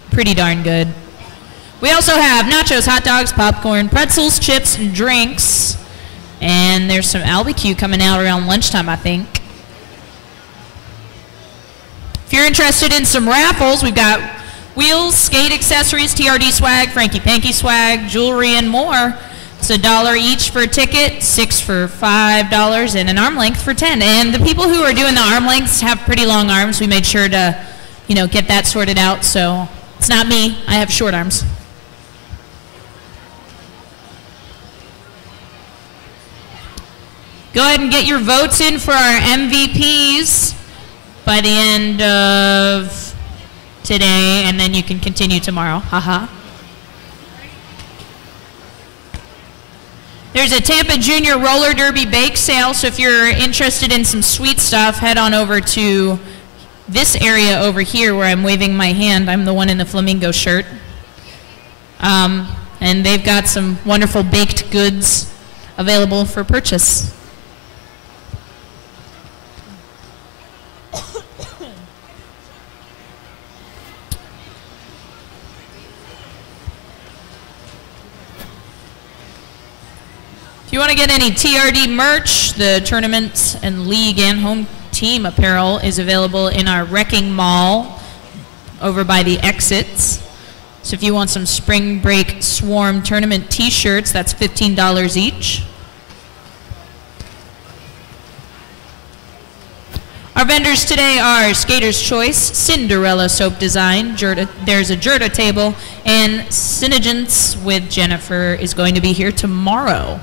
Pretty darn good. We also have nachos, hot dogs, popcorn, pretzels, chips, and drinks. And there's some Albecue coming out around lunchtime, I think. If you're interested in some raffles, we've got wheels, skate accessories, TRD swag, Frankie Panky swag, jewelry, and more. It's $1 each for a ticket, $6 for $5, and an arm length for $10. And the people who are doing the arm lengths have pretty long arms. We made sure to, get that sorted out. So it's not me. I have short arms. Go ahead and get your votes in for our MVPs by the end of today, and then you can continue tomorrow. Haha. There's a Tampa Junior Roller Derby bake sale, so if you're interested in some sweet stuff, head on over to this area over here where I'm waving my hand. I'm the one in the flamingo shirt. And they've got some wonderful baked goods available for purchase. If you want to get any TRD merch, the tournaments and league and home team apparel is available in our Wrecking Mall over by the exits. So if you want some Spring Break Swarm tournament t-shirts, that's $15 each. Our vendors today are Skater's Choice, Cinderella Soap Design, there's a Jurda table, and Synagence with Jennifer is going to be here tomorrow.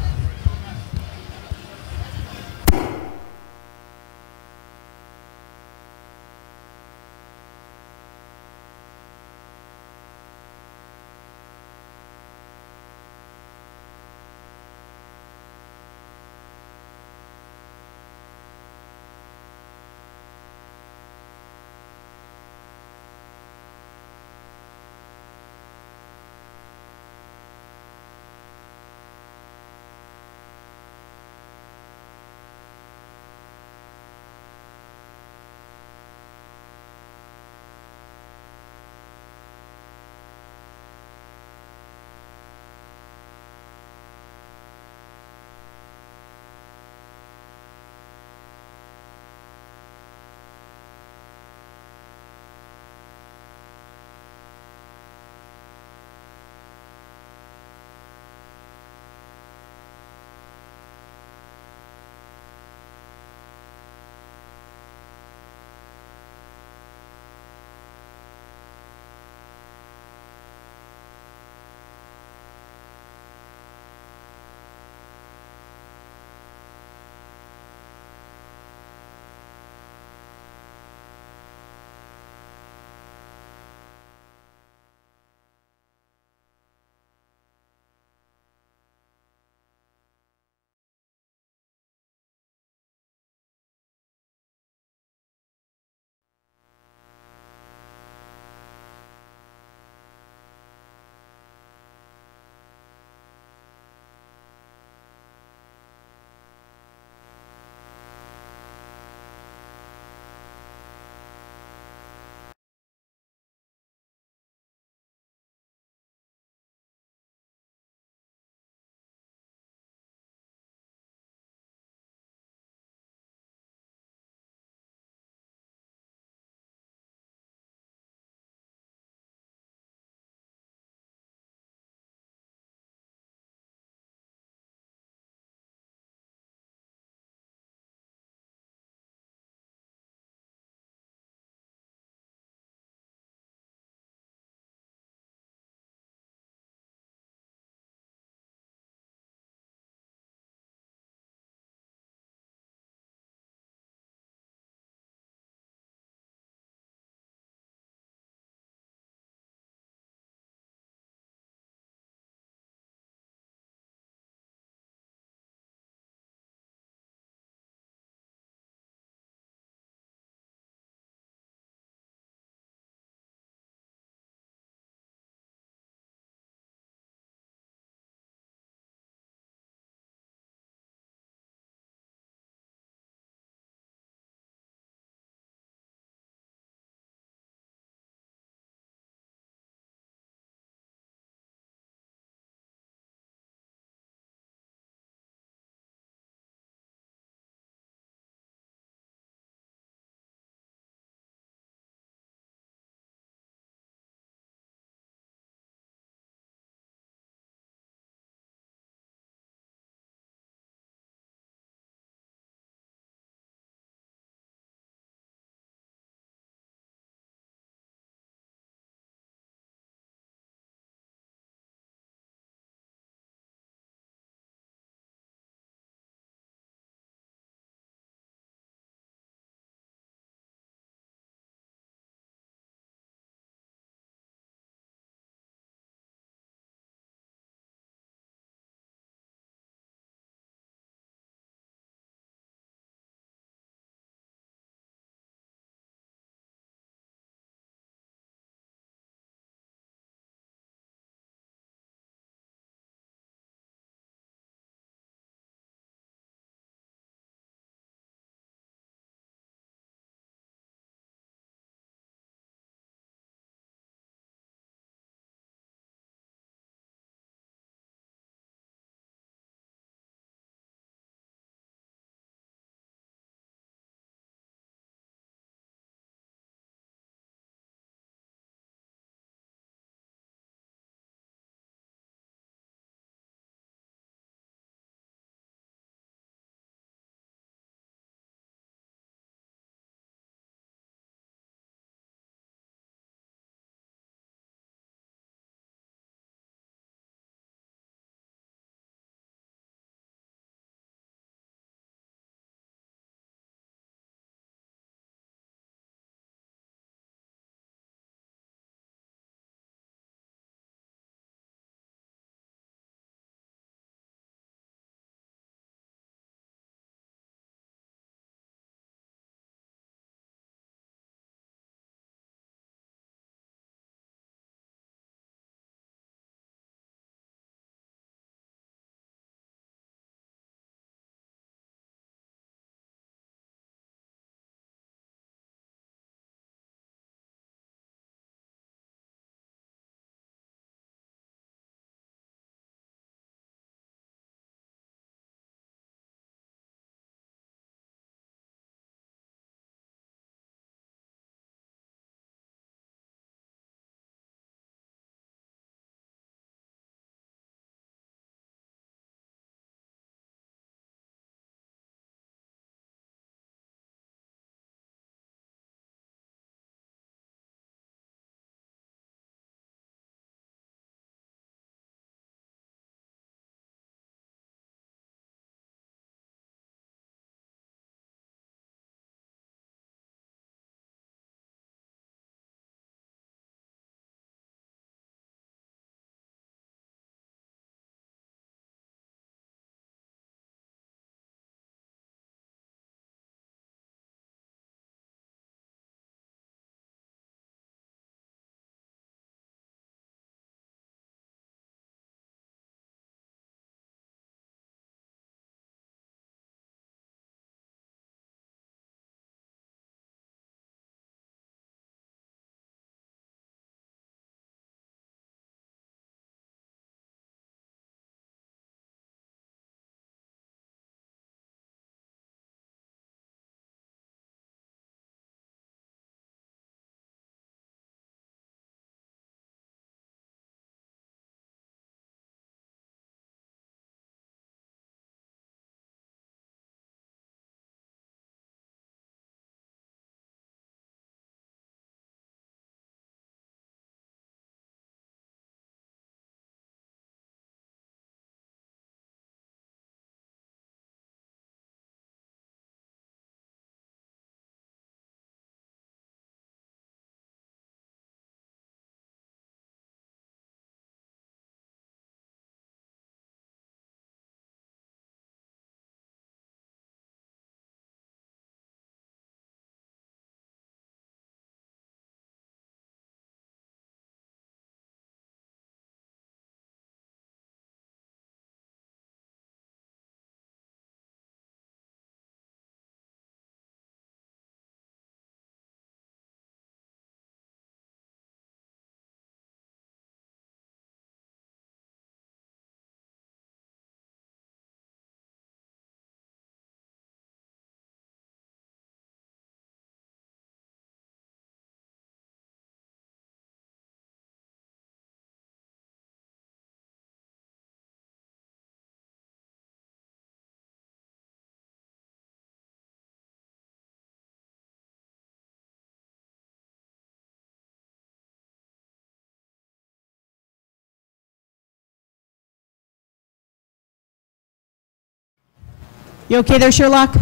You okay there, Sherlock?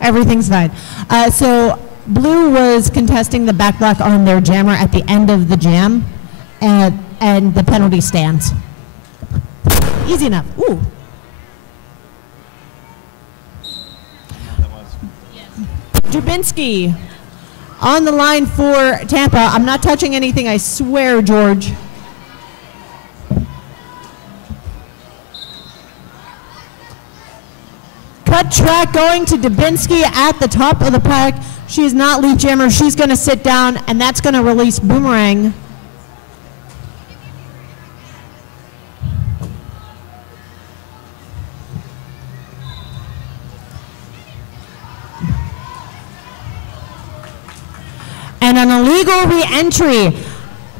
Everything's fine. So Blue was contesting the back block on their jammer at the end of the jam, and the penalty stands. Easy enough. Ooh. Dubinsky on the line for Tampa. I'm not touching anything, I swear, George. Cut track going to Dubinsky at the top of the pack. She's not lead jammer. She's going to sit down, and that's going to release Boomerang. And an illegal re-entry.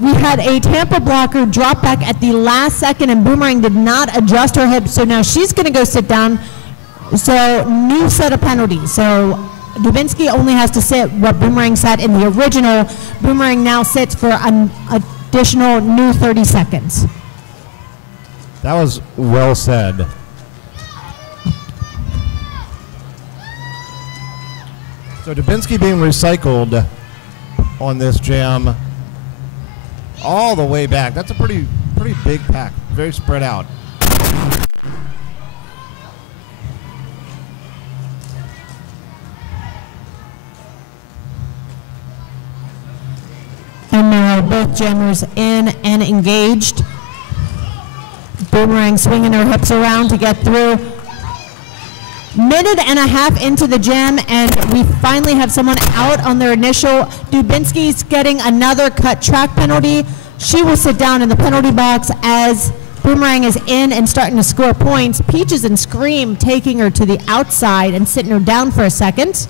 We had a Tampa blocker drop back at the last second, and Boomerang did not adjust her hips, so now she's going to go sit down. So new set of penalties. So Dubinsky only has to sit what Boomerang sat in the original. Boomerang now sits for an additional new 30 seconds. That was well said. So Dubinsky being recycled on this jam all the way back. That's a pretty big pack, very spread out. And now both jammers in and engaged. Boomerang swinging her hips around to get through. Minute and a half into the jam, and we finally have someone out on their initial. Dubinsky's getting another cut track penalty. She will sit down in the penalty box as Boomerang is in and starting to score points. Peaches and Scream taking her to the outside and sitting her down for a second.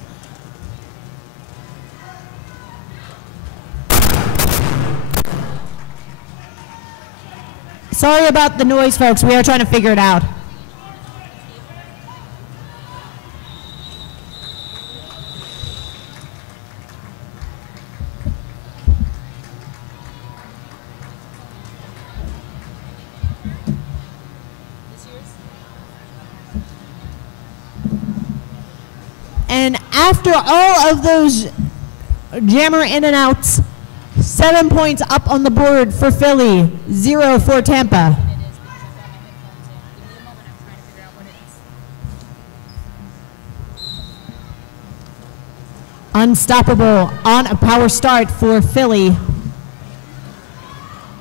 Sorry about the noise, folks. We are trying to figure it out. And after all of those jammer in and outs, 7 points up on the board for Philly, 0 for Tampa. Unstoppable on a power start for Philly.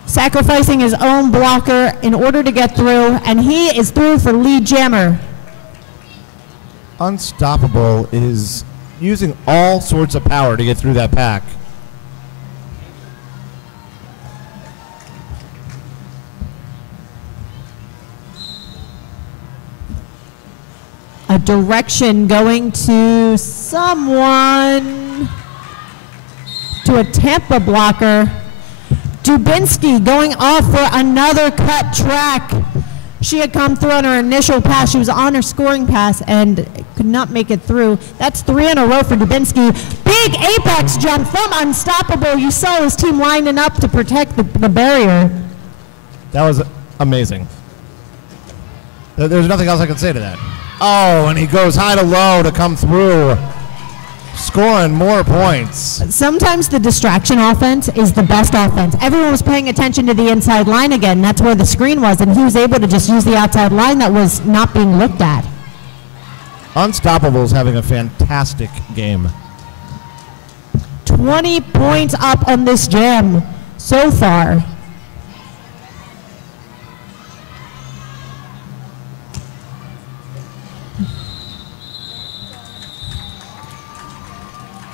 Sacrificing his own blocker in order to get through, and he is through for lead jammer. Unstoppable is using all sorts of power to get through that pack. A direction going to someone, to a Tampa blocker. Dubinsky going off for another cut track. She had come through on her initial pass. She was on her scoring pass and could not make it through. That's 3 in a row for Dubinsky. Big apex jump from Unstoppable. You saw his team lining up to protect the barrier. That was amazing. There's nothing else I can say to that. Oh, and he goes high to low to come through, scoring more points. Sometimes the distraction offense is the best offense. Everyone was paying attention to the inside line again. That's where the screen was, and he was able to just use the outside line that was not being looked at. Unstoppable's having a fantastic game. 20 points up on this jam so far.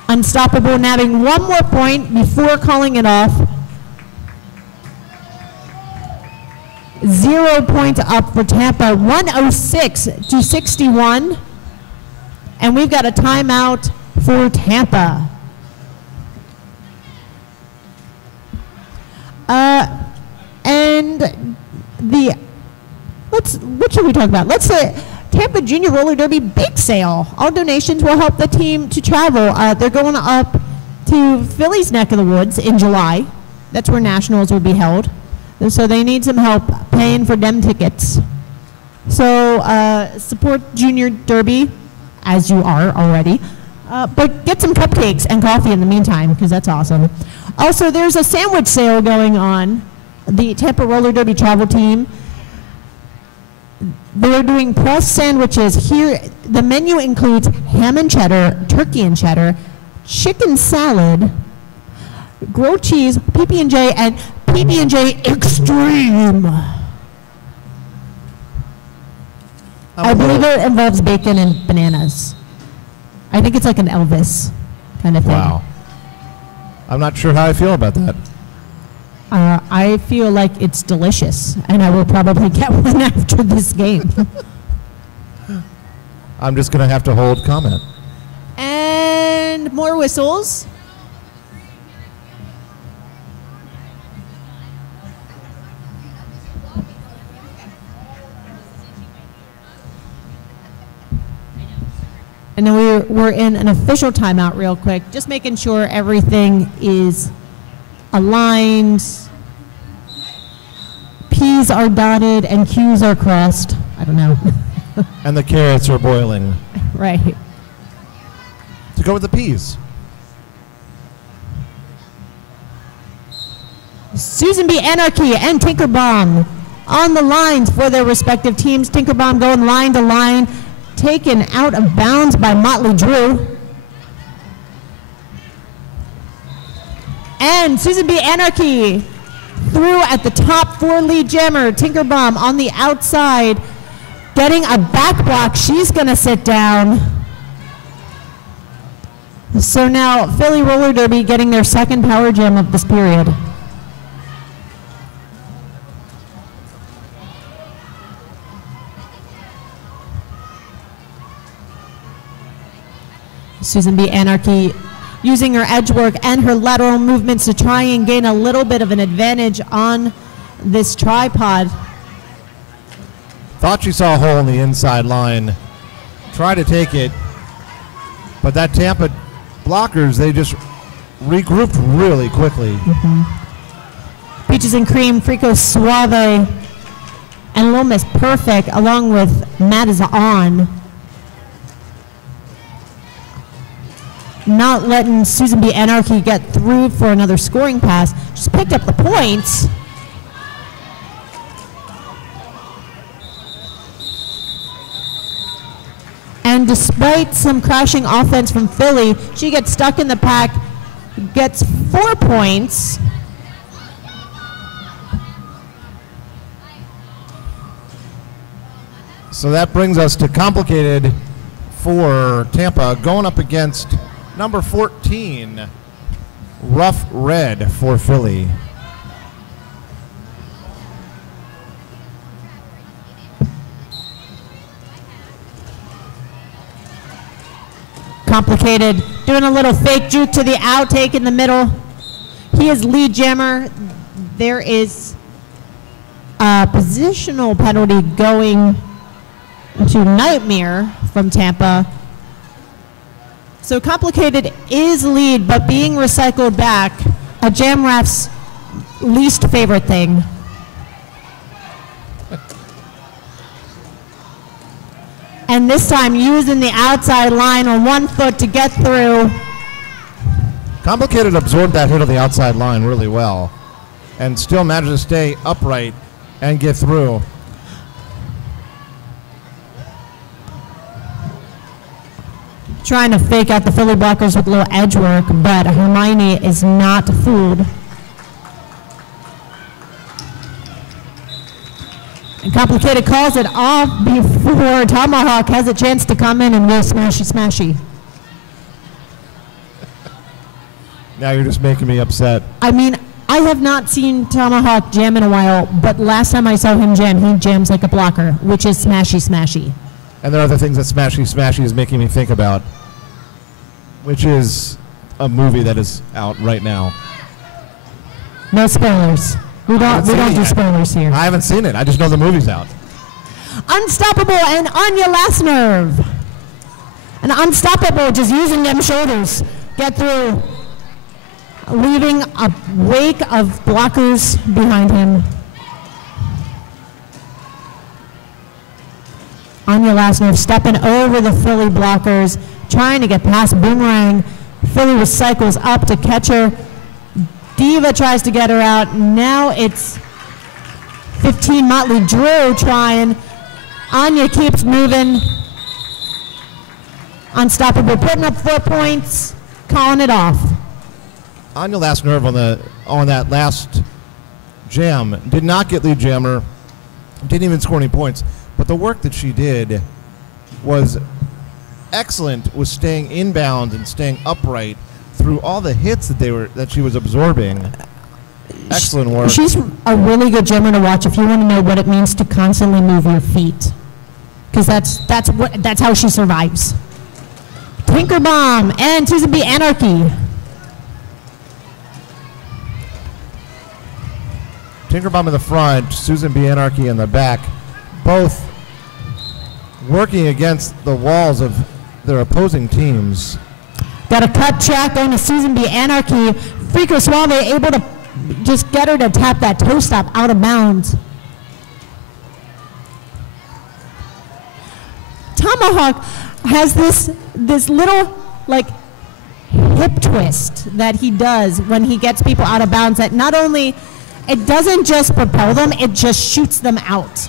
Unstoppable nabbing one more point before calling it off. 0 points up for Tampa, 106-61. And we've got a timeout for Tampa. What should we talk about? Let's say Tampa Junior Roller Derby big sale. All donations will help the team to travel. They're going up to Philly's neck of the woods in July. That's where nationals will be held. And so they need some help paying for them tickets. So support Junior Derby, as you are already. But get some cupcakes and coffee in the meantime, because that's awesome. Also, there's a sandwich sale going on. The Tampa Roller Derby travel team, they're doing pressed sandwiches. Here, the menu includes ham and cheddar, turkey and cheddar, chicken salad, grilled cheese, PB&J, and PB&J Extreme. I believe it involves bacon and bananas. I think it's like an Elvis kind of thing. Wow. I'm not sure how I feel about that. I feel like it's delicious, and I will probably get one after this game. I'm just going to have to hold comment. And more whistles. And then we're in an official timeout real quick, just making sure everything is aligned, P's are dotted, and Q's are crossed. I don't know. And the carrots are boiling. Right. To go with the peas. Susan B. Anarchy and Tinkerbomb on the lines for their respective teams. Tinkerbomb going line to line, taken out of bounds by Motley Drew. And Susan B. Anarchy through at the top for lead jammer. Tinkerbomb on the outside, getting a back block. She's going to sit down. So now Philly Roller Derby getting their second power jam of this period. Susan B. Anarchy using her edge work and her lateral movements to try and gain a little bit of an advantage on this tripod. Thought she saw a hole in the inside line. Tried to take it. But that Tampa blockers, they just regrouped really quickly. Peaches and Cream, Frico Suave, and Little Miss Perfect, along with Matt is on. Not letting Susan B. Anarchy get through for another scoring pass. Just picked up the points. And despite some crashing offense from Philly, she gets stuck in the pack, gets 4 points. So that brings us to complicated for Tampa, going up against number 14, Rough Red for Philly. Complicated, doing a little fake juke to the outtake in the middle. He is lead jammer. There is a positional penalty going to Nightmare from Tampa. So Complicated is lead, but being recycled back, a jam ref's least favorite thing. And this time using the outside line on 1 foot to get through. Complicated absorbed that hit on the outside line really well and still managed to stay upright and get through. Trying to fake out the Philly blockers with a little edge work, but Hermione is not fooled. And Complicated calls it off before Tomahawk has a chance to come in and go smashy smashy. Now you're just making me upset. I mean, I have not seen Tomahawk jam in a while, but last time I saw him jam, he jams like a blocker, which is smashy smashy. And there are other things that Smashy Smashy is making me think about, which is a movie that is out right now. No spoilers. We don't do spoilers here. I haven't seen it. I just know the movie's out. Unstoppable and Anya Last Nerve. And Unstoppable just using them shoulders. Get through. Leaving a wake of blockers behind him. Anya Lasner stepping over the Philly blockers, trying to get past Boomerang. Philly recycles up to catch her. Diva tries to get her out. Now it's 15 Motley Drew trying. Anya keeps moving. Unstoppable, putting up 4 points, calling it off. Anya last nerve on that last jam. Did not get lead jammer. Didn't even score any points. But the work that she did was excellent, was staying inbound and staying upright through all the hits that she was absorbing. Excellent work. She's a really good jammer to watch if you want to know what it means to constantly move your feet, because that's how she survives. Tinker Bomb and Susan B. Anarchy. Tinker Bomb in the front, Susan B. Anarchy in the back, both working against the walls of their opposing teams. Got a cut track going to Susan B. Anarchy. Frico Suave able to just get her to tap that toe stop out of bounds. Tomahawk has this little like hip twist that he does when he gets people out of bounds that not only, it doesn't just propel them, it just shoots them out.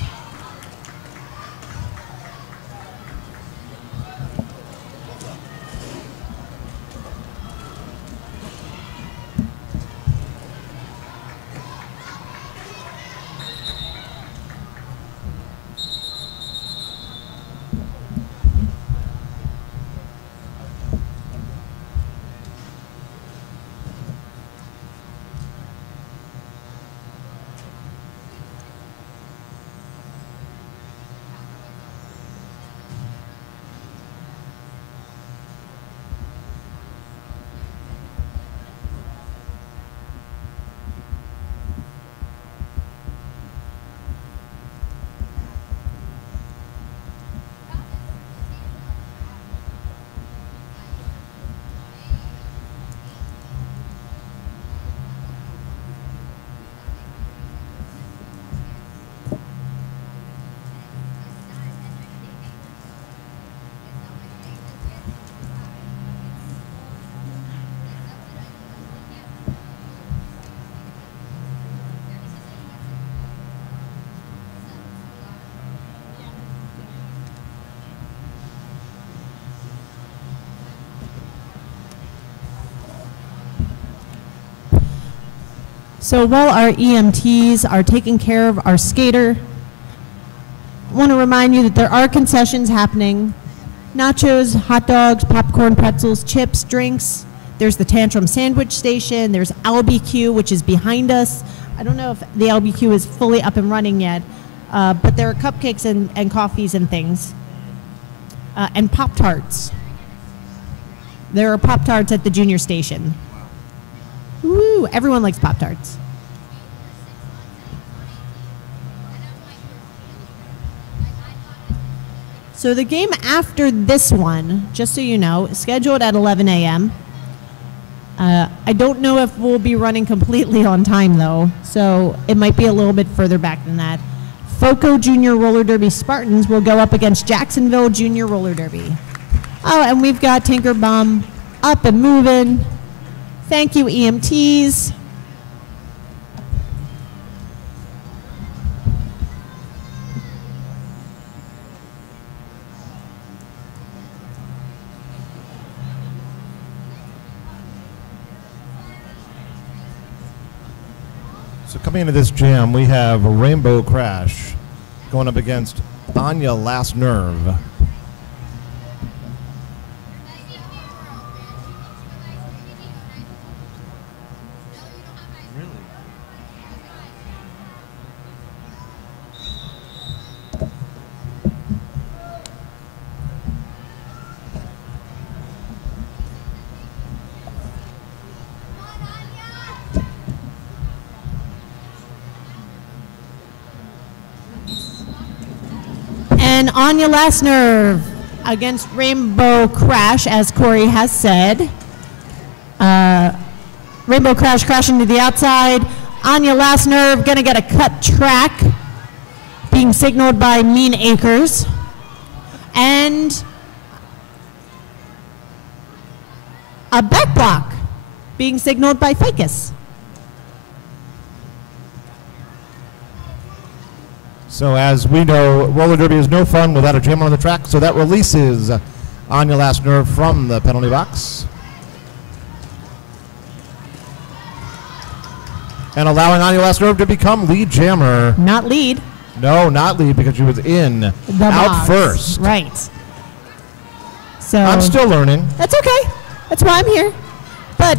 So while our EMTs are taking care of our skater, I want to remind you that there are concessions happening. Nachos, hot dogs, popcorn, pretzels, chips, drinks. There's the Tantrum Sandwich Station. There's LBQ, which is behind us. I don't know if the LBQ is fully up and running yet, but there are cupcakes and coffees and things. And Pop-Tarts. There are Pop-Tarts at the junior station. Woo, everyone likes Pop-Tarts. So the game after this one, just so you know, is scheduled at 11 a.m. I don't know if we'll be running completely on time though, so it might be a little bit further back than that. FOCO Junior Roller Derby Spartans will go up against Jacksonville Junior Roller Derby. Oh, and we've got Tinker Bomb up and moving. Thank you, EMTs. So coming into this jam, we have a Rainbow Crash going up against Anya Last Nerve. And Anya Last Nerve against Rainbow Crash, as Corey has said. Rainbow Crash crashing to the outside. Anya Last Nerve gonna get a cut track, being signaled by Mean Acres. and a back block being signaled by Ficus. So as we know, roller derby is no fun without a jammer on the track, so that releases Anya Last Nerve from the penalty box. And allowing Anya Last Nerve to become lead jammer. Not lead. No, not lead, because she was in, The out box. first. Right. So I'm still learning. that's okay. That's why I'm here. But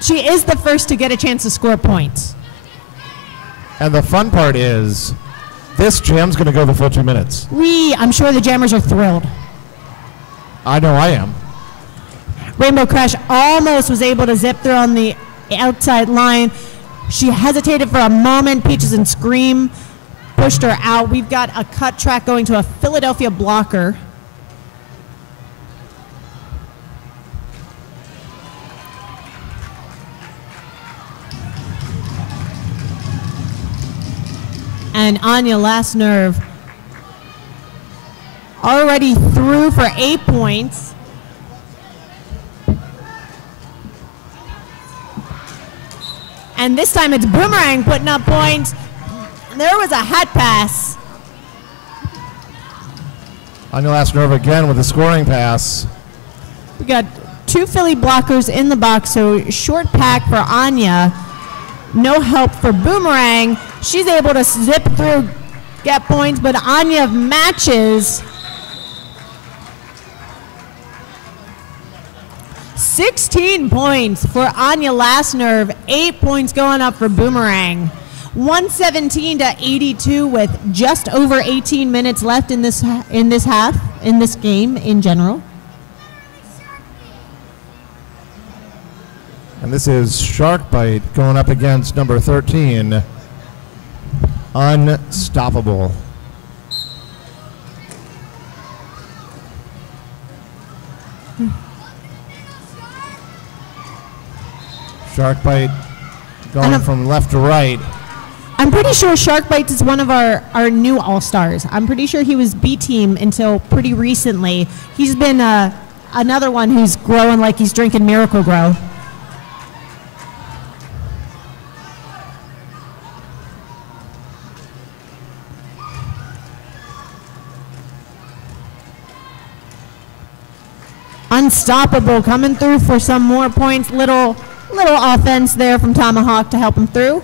she is the first to get a chance to score points. And the fun part is, this jam's going to go the full 2 minutes. I'm sure the jammers are thrilled. I know I am. Rainbow Crash almost was able to zip through on the outside line. She hesitated for a moment. Peaches and Scream pushed her out. We've got a cut track going to a Philadelphia blocker. And Anya Last Nerve already through for 8 points. And this time it's Boomerang putting up points. There was a hat pass. Anya Last Nerve again with a scoring pass. We got 2 Philly blockers in the box, so short pack for Anya. No help for Boomerang. She's able to zip through, get points, but Anya matches. 16 points for Anya Last Nerve. 8 points going up for Boomerang. 117 to 82 with just over 18 minutes left in this game in general. And this is Shark Bite going up against number 13, Unstoppable. Shark Bite going from left to right. I'm pretty sure Shark Bites is one of our new All-Stars. I'm pretty sure he was B-Team until pretty recently. He's been another one who's growing like he's drinking Miracle Grow. Unstoppable coming through for some more points. Little offense there from Tomahawk to help him through.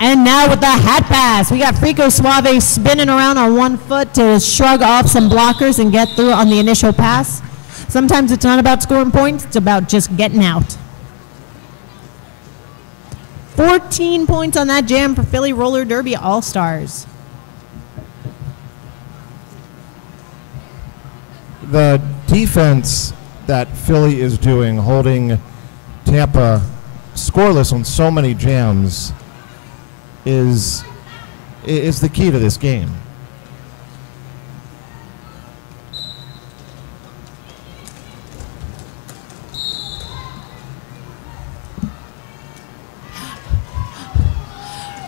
And now with the hat pass, we got Frico Suave spinning around on 1 foot to shrug off some blockers and get through on the initial pass. Sometimes it's not about scoring points, it's about just getting out. 14 points on that jam for Philly Roller Derby All-Stars. The defense that Philly is doing, holding Tampa scoreless on so many jams, is the key to this game.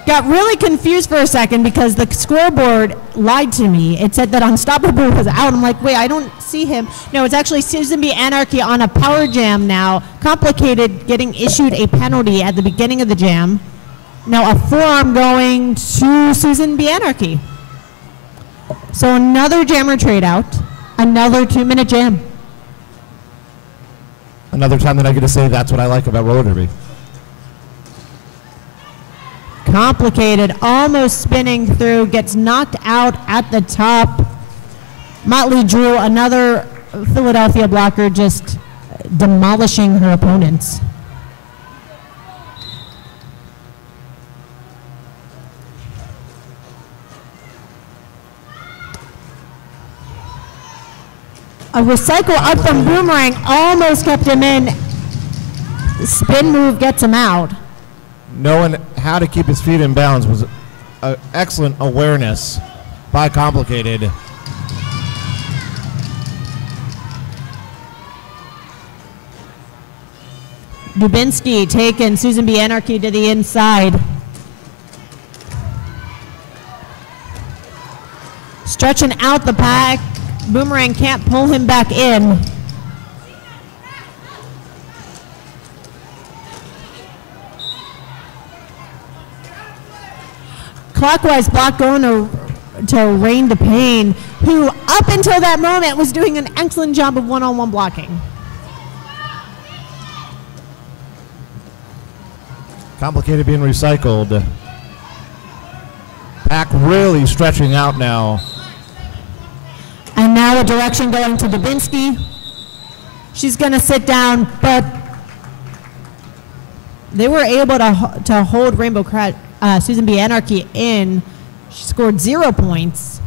Got really confused for a second because the scoreboard lied to me. It said that Unstoppable was out. I'm like, wait, I don't see him. No, it's actually Susan B. Anarchy on a power jam now. Complicated, getting issued a penalty at the beginning of the jam. Now a forearm going to Susan B. Anarchy. So another jammer trade out. Another 2-minute jam. Another time that I get to say that's what I like about roller derby. Complicated, almost spinning through, gets knocked out at the top. Motley Drew, another Philadelphia blocker, just demolishing her opponents. A recycle up from Boomerang almost kept him in. Spin move gets him out. Knowing how to keep his feet in bounds was an excellent awareness by Complicated. Dubinsky taking Susan B. Anarchy to the inside. Stretching out the pack. Boomerang can't pull him back in. Clockwise block going to Rain to Pain, who up until that moment was doing an excellent job of one-on-one blocking. Complicated being recycled. Pack really stretching out now. And now a direction going to Dubinsky. She's going to sit down, but they were able to hold Rainbow Susan B. Anarchy in. She scored 0 points.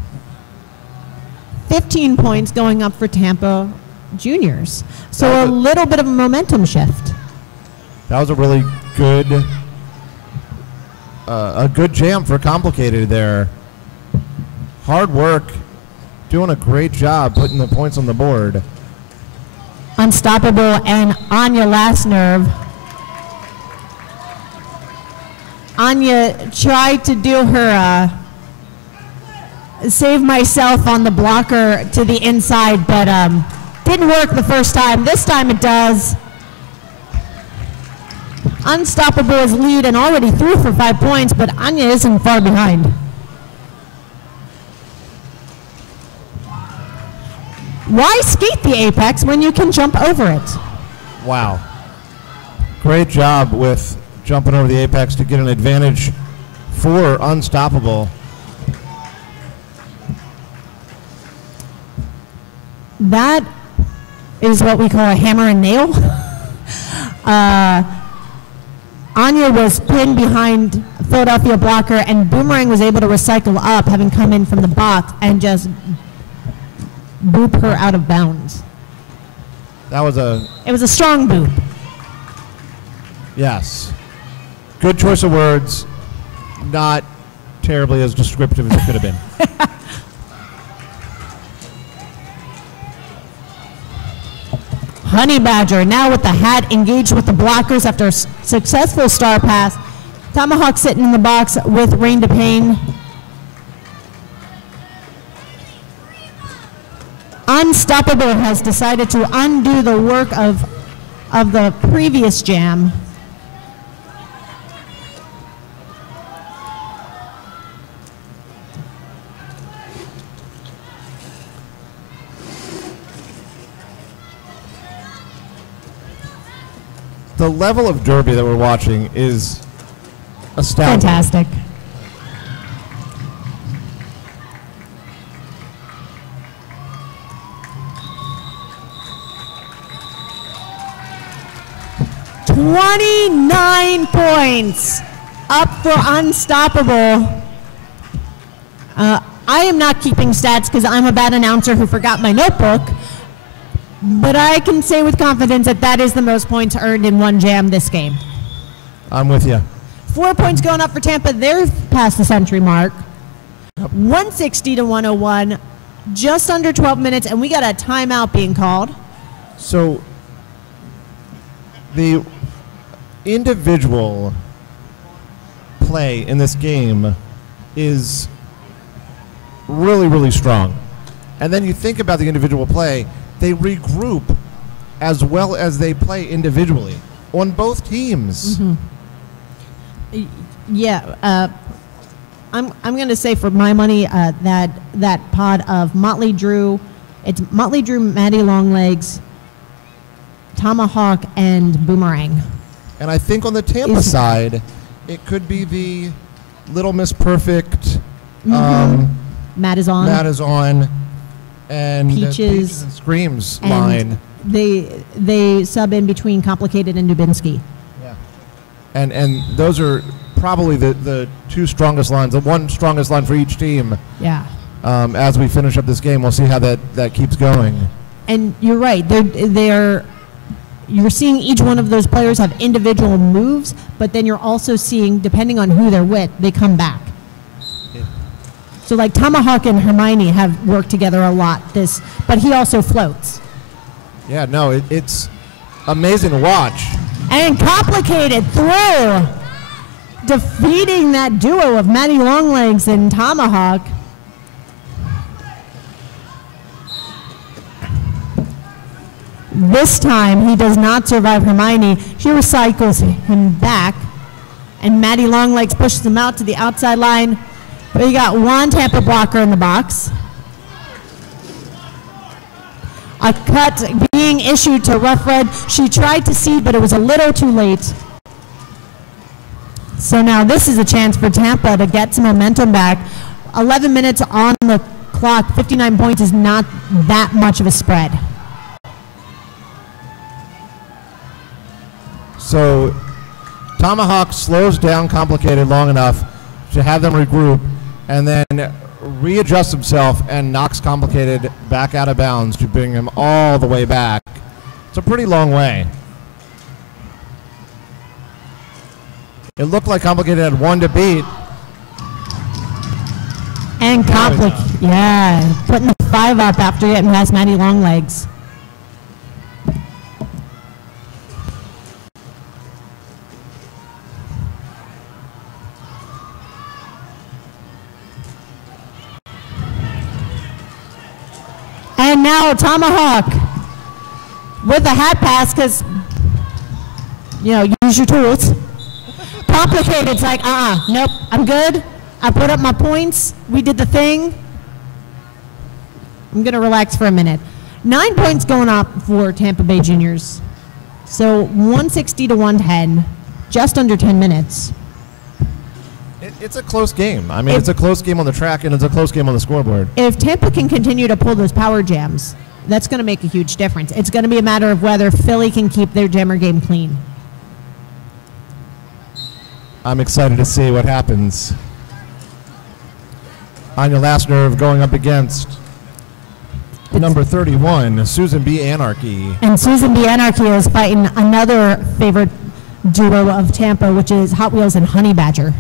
15 points going up for Tampa Juniors. So a little bit of a momentum shift. That was a really good, a good jam for Complicated there. Hard work, doing a great job putting the points on the board. Unstoppable and Anya Last Nerve. Anya tried to do her save myself on the blocker to the inside, but didn't work the first time. This time it does. Unstoppable is lead and already through for 5 points, but Anya isn't far behind. Why skate the apex when you can jump over it? Wow. Great job with jumping over the apex to get an advantage for Unstoppable. That is what we call a hammer and nail. Anya was pinned behind Philadelphia blocker, and Boomerang was able to recycle up, having come in from the box, and just boop her out of bounds. That was It was a strong boop. Yes. Good choice of words. Not terribly as descriptive as it could have been. Honey Badger now with the hat engaged with the blockers after a successful star pass. Tomahawk sitting in the box with Rain to Pain. Unstoppable has decided to undo the work of the previous jam. The level of derby that we're watching is astounding. Fantastic. $29 points up for Unstoppable. I am not keeping stats because I'm a bad announcer who forgot my notebook. But I can say with confidence that that is the most points earned in one jam this game. I'm with you. 4 points going up for Tampa. They're past the century mark. 160 to 101. Just under 12 minutes, and we got a timeout being called. So the individual play in this game is really, really strong. And then you think about the individual play, they regroup as well as they play individually on both teams. Mm-hmm. Yeah, I'm going to say for my money that pod of Motley Drew, it's Motley Drew, Maddie Longlegs, Tomahawk, and Boomerang. And I think on the Tampa side, it could be the Little Miss Perfect. Matt is on. Matt is on. And Peaches and Screams and line. They sub in between Complicated and Dubinsky. Yeah. And those are probably the two strongest lines, the one strongest line for each team. Yeah. As we finish up this game, we'll see how that keeps going. And you're right. You're seeing each one of those players have individual moves, but then you're also seeing, depending on who they're with, they come back. So like Tomahawk and Hermione have worked together a lot but he also floats. Yeah, no, it's amazing to watch. And Complicated through, defeating that duo of Maddie Longlegs and Tomahawk. This time, he does not survive Hermione. She recycles him back, and Maddie Longlegs pushes him out to the outside line. But you got one Tampa blocker in the box. A cut being issued to Rough Red. She tried to seed, but it was a little too late. So now this is a chance for Tampa to get some momentum back. 11 minutes on the clock, 59 points is not that much of a spread. So Tomahawk slows down Complicated long enough to have them regroup and then readjusts himself and knocks Complicated back out of bounds to bring him all the way back. It's a pretty long way. It looked like Complicated had one to beat. And Complicated, yeah, putting the 5 up after getting past Maddie Longlegs. And now Tomahawk with a hat pass because, use your tools. Complicated's like, nope, I'm good. I put up my points. We did the thing. I'm going to relax for a minute. 9 points going up for Tampa Bay Juniors. So 160 to 110, just under 10 minutes. It's a close game. I mean, it's a close game on the track, and it's a close game on the scoreboard. If Tampa can continue to pull those power jams, that's going to make a huge difference. It's going to be a matter of whether Philly can keep their jammer game clean. I'm excited to see what happens. Anya Lassner going up against number 31, Susan B. Anarchy. And Susan B. Anarchy is fighting another favorite duo of Tampa, which is Hot Wheels and Honey Badger.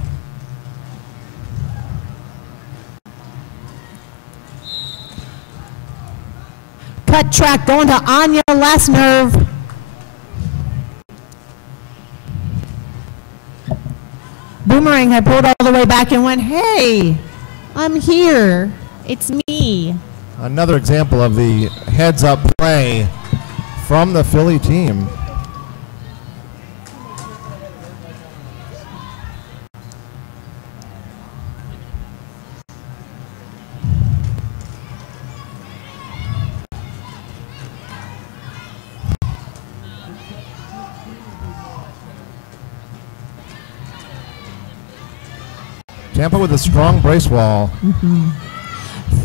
Cut track going to Anya Lassner. Boomerang had pulled all the way back and went, hey, I'm here. It's me. Another example of the heads-up play from the Philly team. Tampa with a strong brace wall. Mm-hmm.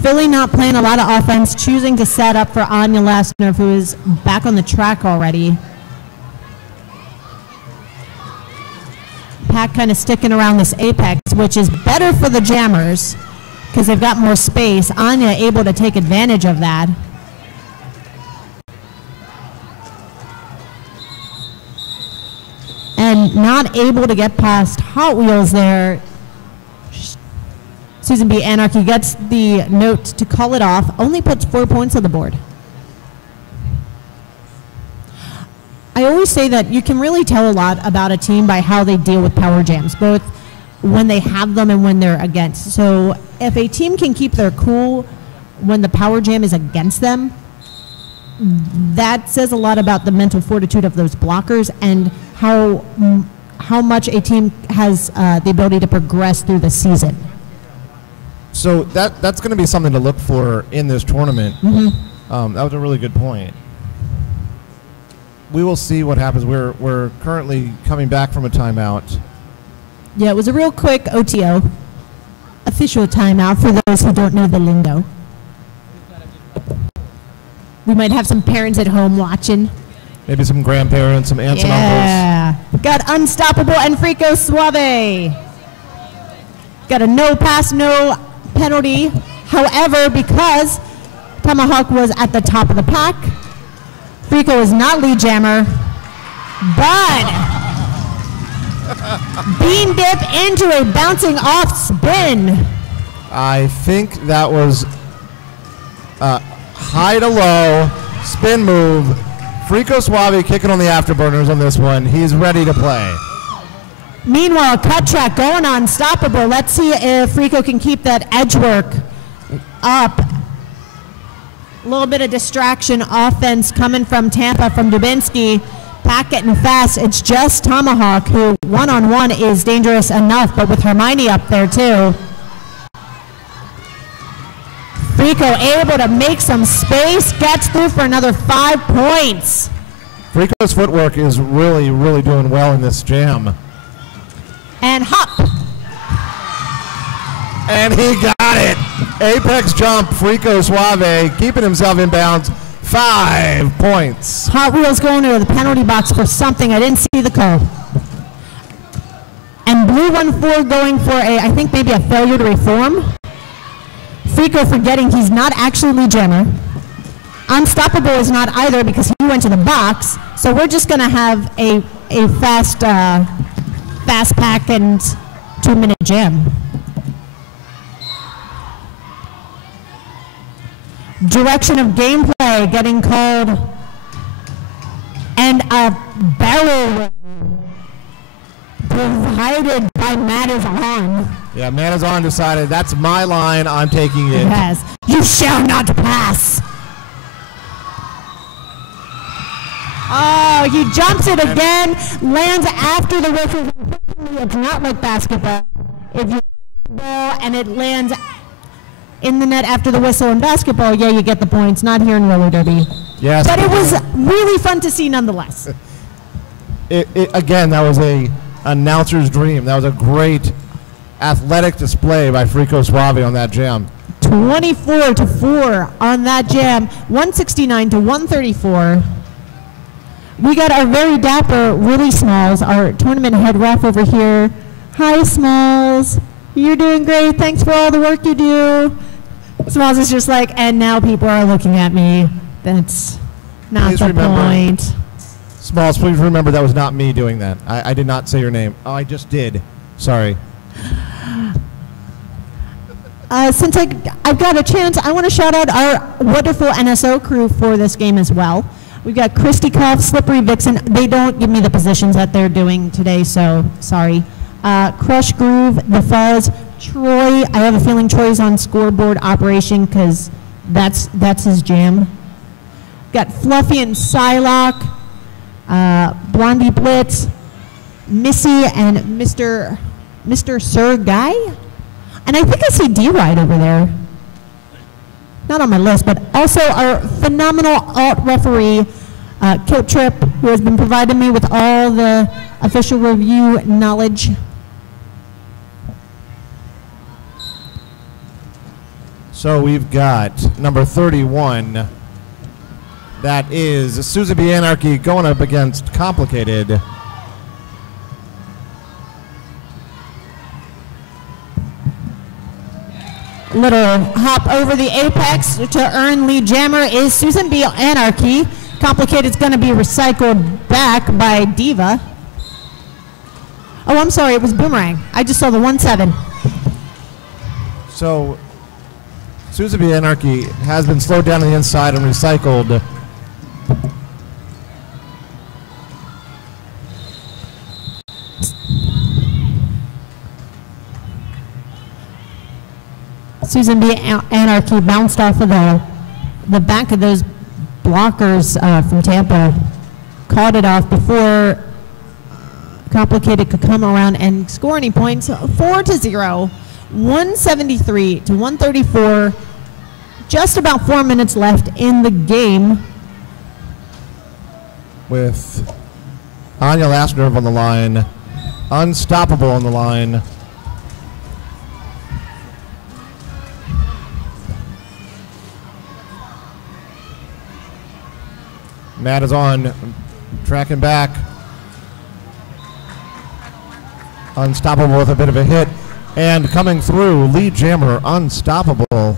Philly not playing a lot of offense, choosing to set up for Anya Lassner, who is back on the track already. Pack kind of sticking around this apex, which is better for the jammers because they've got more space. Anya able to take advantage of that. And not able to get past Hot Wheels there. Susan B. Anarchy gets the note to call it off, only puts 4 points on the board. I always say that you can really tell a lot about a team by how they deal with power jams, both when they have them and when they're against. So if a team can keep their cool when the power jam is against them, that says a lot about the mental fortitude of those blockers and how much a team has the ability to progress through the season. So that's going to be something to look for in this tournament. Mm-hmm. That was a really good point. We will see what happens. We're currently coming back from a timeout. Yeah, it was a real quick OTO, official timeout for those who don't know the lingo. We might have some parents at home watching. Maybe some grandparents, some aunts and uncles. Yeah, got Unstoppable and Frico Suave. Got a no pass, no penalty. However, because Tomahawk was at the top of the pack, Frico is not lead jammer, but bean dip into a bouncing off spin. I think that was high to low, spin move. Frico Suave kicking on the afterburners on this one. He's ready to play. Meanwhile, cut track going Unstoppable. Let's see if Frico can keep that edge work up. A little bit of distraction offense coming from Tampa, from Dubinsky. Pack getting fast. It's just Tomahawk, who one-on-one is dangerous enough, but with Hermione up there too. Frico able to make some space, gets through for another 5 points. Frico's footwork is really, really doing well in this jam. And hop. And he got it. Apex jump, Frico Suave, keeping himself in bounds. 5 points. Hot Wheels going to the penalty box for something. I didn't see the call. And Blue 1-4 going for I think maybe a failure to reform. Frico forgetting he's not actually lead jammer. Unstoppable is not either because he went to the box. So we're just going to have a fast pack and 2-minute jam. Direction of gameplay getting called, and a barrel provided by Matt is on. Yeah, Matt is on decided that's my line, I'm taking it. Yes, you shall not pass. Oh, he jumps it again, lands after the whistle. It's not like basketball. If you ball and it lands in the net after the whistle in basketball, yeah, you get the points. Not here in roller derby. Yes. But it was really fun to see nonetheless. Again, that was a announcer's dream. That was a great athletic display by Frico Suave on that jam. 24-4 on that jam. 169-134. We got our very dapper Willie Smalls, our tournament head ref over here. Hi, Smalls. You're doing great. Thanks for all the work you do. Smalls is just like, and now people are looking at me. That's not the point. Smalls, please remember that was not me doing that. I did not say your name. Oh, I just did. Sorry. Since I've got a chance, I want to shout out our wonderful NSO crew for this game as well. We've got Christy Koff, Slippery Vixen. They don't give me the positions that they're doing today, so sorry. Crush Groove, The Fuzz, Troy. I have a feeling Troy's on scoreboard operation because that's his jam. Got Fluffy and Psylocke, Blondie Blitz, Missy, and Mr. Sir Guy. And I think I see D-Ride over there. Not on my list, but also our phenomenal alt referee, Kilt Trip, who has been providing me with all the official review knowledge. So we've got number 31. That is Susan B. Anarchy going up against Complicated. Little hop over the apex to earn lead jammer is Susan B. Anarchy. Complicated's going to be recycled back by Diva. Oh, I'm sorry, it was Boomerang. I just saw the 1-7. So Susan B. Anarchy has been slowed down on the inside and recycled. Susan B. Anarchy bounced off of the back of those blockers from Tampa, caught it off before Complicated could come around and score any points. 4-0, 173-134. Just about 4 minutes left in the game. With Anya Lasnerv on the line, Unstoppable on the line. Matt is on, tracking back. Unstoppable with a bit of a hit. And coming through, lead jammer, Unstoppable.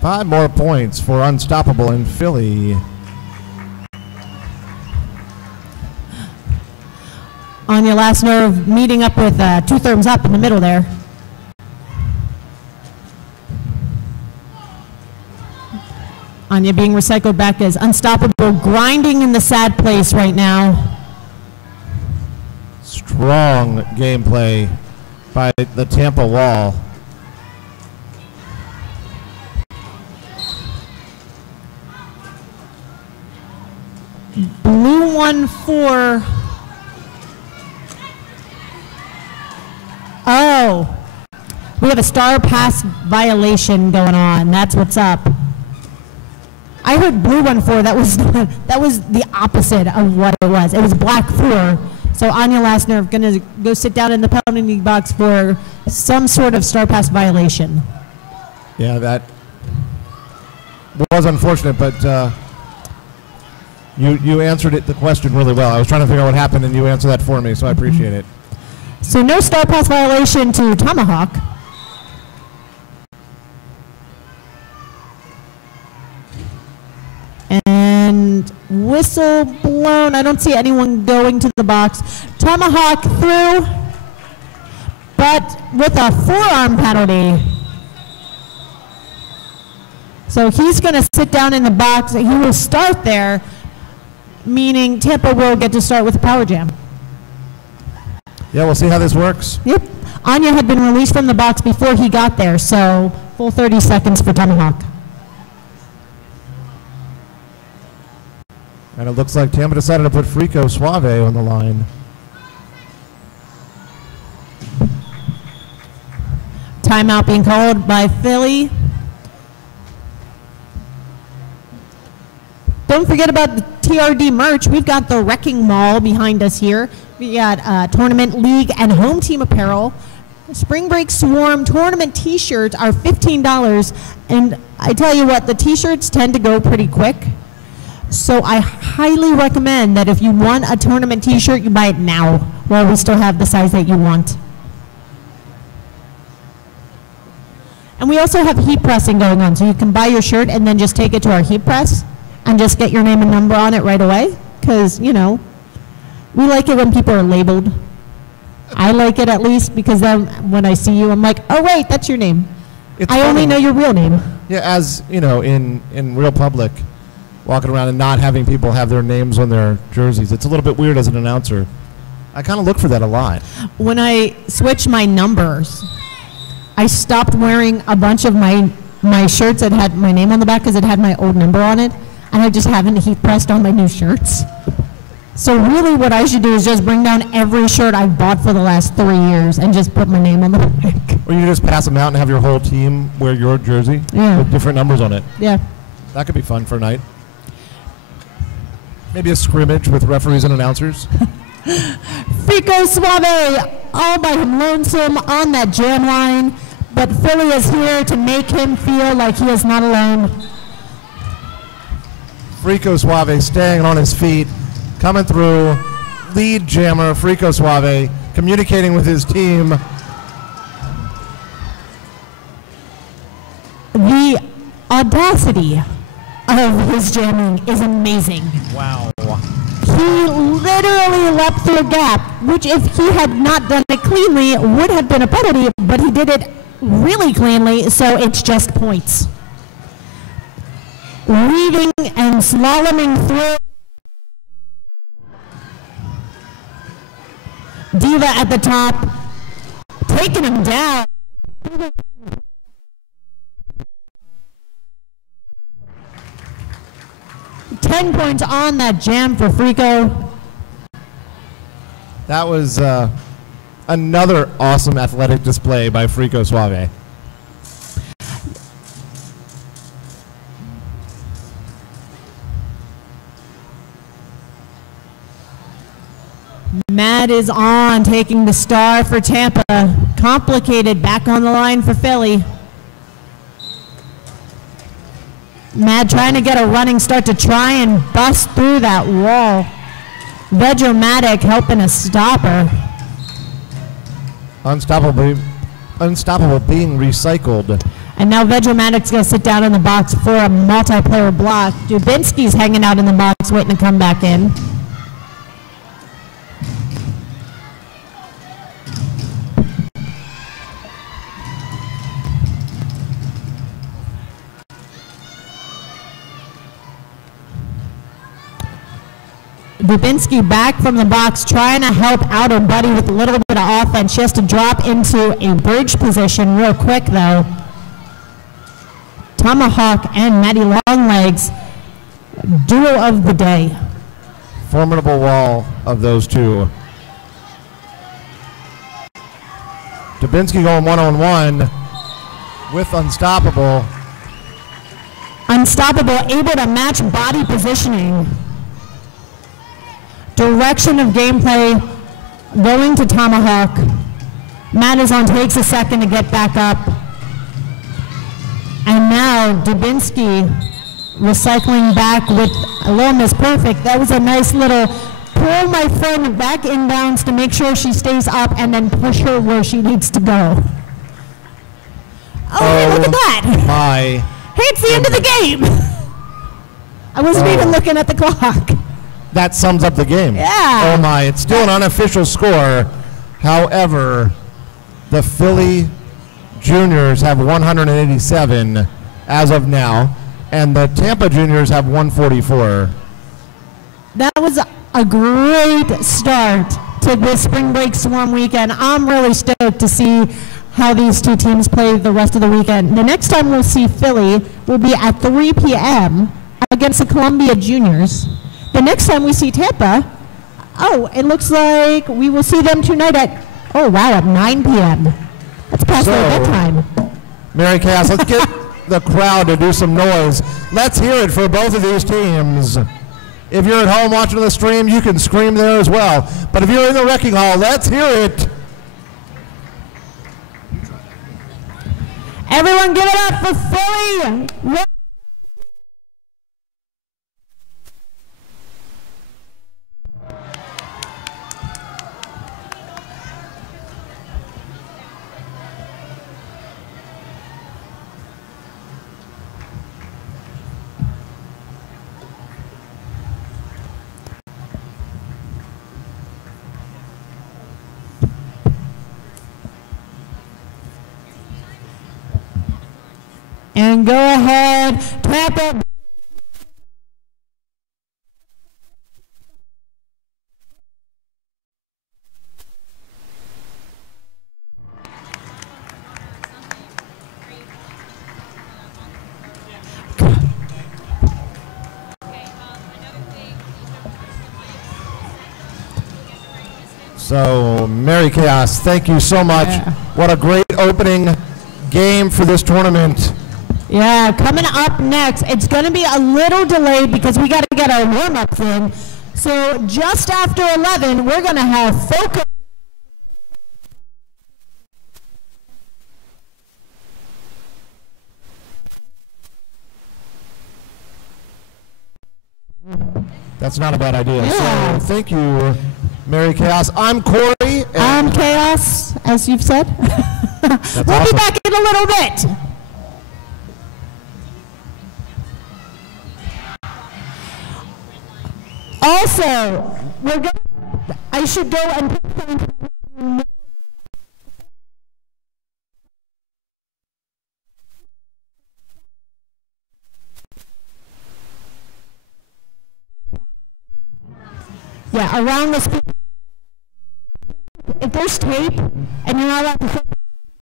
Five more points for Unstoppable in Philly. On your last nerve, meeting up with two thumbs up in the middle there. Anya being recycled back as unstoppable, grinding in the sad place right now. Strong gameplay by the Tampa wall. Blue 1-4. Oh, we have a star pass violation going on. That's what's up. I heard blue 1-4. That was the opposite of what it was. It was black 4. So Anya Lassner going to go sit down in the penalty box for some sort of star pass violation. Yeah, that was unfortunate, but you answered the question really well. I was trying to figure out what happened, and you answered that for me, so I appreciate it. So no star pass violation to Tomahawk. And whistle blown. I don't see anyone going to the box. Tomahawk through, but with a forearm penalty. So he's going to sit down in the box. He will start there, meaning Tampa will get to start with a power jam. Yeah, we'll see how this works. Yep. Anya had been released from the box before he got there, so full 30 seconds for Tomahawk. And it looks like Tampa decided to put Frico Suave on the line. Timeout being called by Philly. Don't forget about the TRD merch. We've got the Wrecking Mall behind us here. We got tournament, league, and home team apparel. Spring Break Swarm tournament t-shirts are $15. And I tell you what, the t-shirts tend to go pretty quick. So I highly recommend that if you want a tournament t-shirt, you buy it now while we still have the size that you want. And we also have heat pressing going on, so you can buy your shirt and then just take it to our heat press and just get your name and number on it right away. Because, you know, we like it when people are labeled. I like it at least because then when I see you, I'm like, oh, wait, that's your name. I only know your real name. Yeah, as, you know, in real public, walking around and not having people have their names on their jerseys. It's a little bit weird as an announcer. I kind of look for that a lot. When I switched my numbers, I stopped wearing a bunch of my shirts that had my name on the back because it had my old number on it, and I just haven't heat pressed on my new shirts. So really what I should do is just bring down every shirt I've bought for the last 3 years and just put my name on the back. Or you just pass them out and have your whole team wear your jersey with different numbers on it. Yeah. That could be fun for a night. Maybe a scrimmage with referees and announcers. Frico Suave all by him lonesome on that jam line, but Philly is here to make him feel like he is not alone. Frico Suave staying on his feet, coming through, lead jammer Frico Suave, communicating with his team. The audacity of his jamming is amazing. Wow. He literally leapt through a gap, which if he had not done it cleanly would have been a penalty, but he did it really cleanly, so it's just points. Weaving and slaloming through. Diva at the top, taking him down. 10 points on that jam for Frico. That was another awesome athletic display by Frico Suave. Matt is on, taking the star for Tampa. Complicated, back on the line for Philly. Matt trying to get a running start to try and bust through that wall. Vegomatic helping a stopper. Unstoppable being recycled. And now Vegomatic's going to sit down in the box for a multiplayer block. Dubinsky's hanging out in the box waiting to come back in. Dubinsky back from the box trying to help out her buddy with a little bit of offense. She has to drop into a bridge position real quick, though. Tomahawk and Maddie Longlegs, duo of the day. Formidable wall of those two. Dubinsky going one-on-one with Unstoppable. Unstoppable, able to match body positioning. Direction of gameplay going to Tomahawk. Madison takes a second to get back up. And now Dubinsky recycling back with a little miss perfect. That was a nice little pull my friend back inbounds to make sure she stays up and then push her where she needs to go. Oh, hey, look at that. My. Hey, it's the end of the game. I wasn't even looking at the clock. That sums up the game. Yeah. Oh my, it's still an unofficial score. However, the Philly Juniors have 187 as of now, and the Tampa Juniors have 144. That was a great start to this spring break swarm weekend. I'm really stoked to see how these two teams play the rest of the weekend. The next time we'll see Philly will be at 3 p.m. against the Columbia Juniors. The next time we see Tampa, it looks like we will see them tonight at, at 9 p.m. That's past their bedtime. Mary Cass, let's get the crowd to do some noise. Let's hear it for both of these teams. If you're at home watching the stream, you can scream there as well. But if you're in the wrecking hall, let's hear it. Everyone give it up for Philly. And go ahead, Tampa. So, Mary Chaos, thank you so much. Yeah. What a great opening game for this tournament. Yeah, coming up next, it's going to be a little delayed because we got to get our warm-ups in. So just after 11, we're going to have focus. That's not a bad idea. Yeah. So thank you, Mary Chaos. I'm Corey. I'm Chaos, as you've said. We'll awesome. be back in a little bit. Also, I should go and around this. If there's tape and you're not allowed to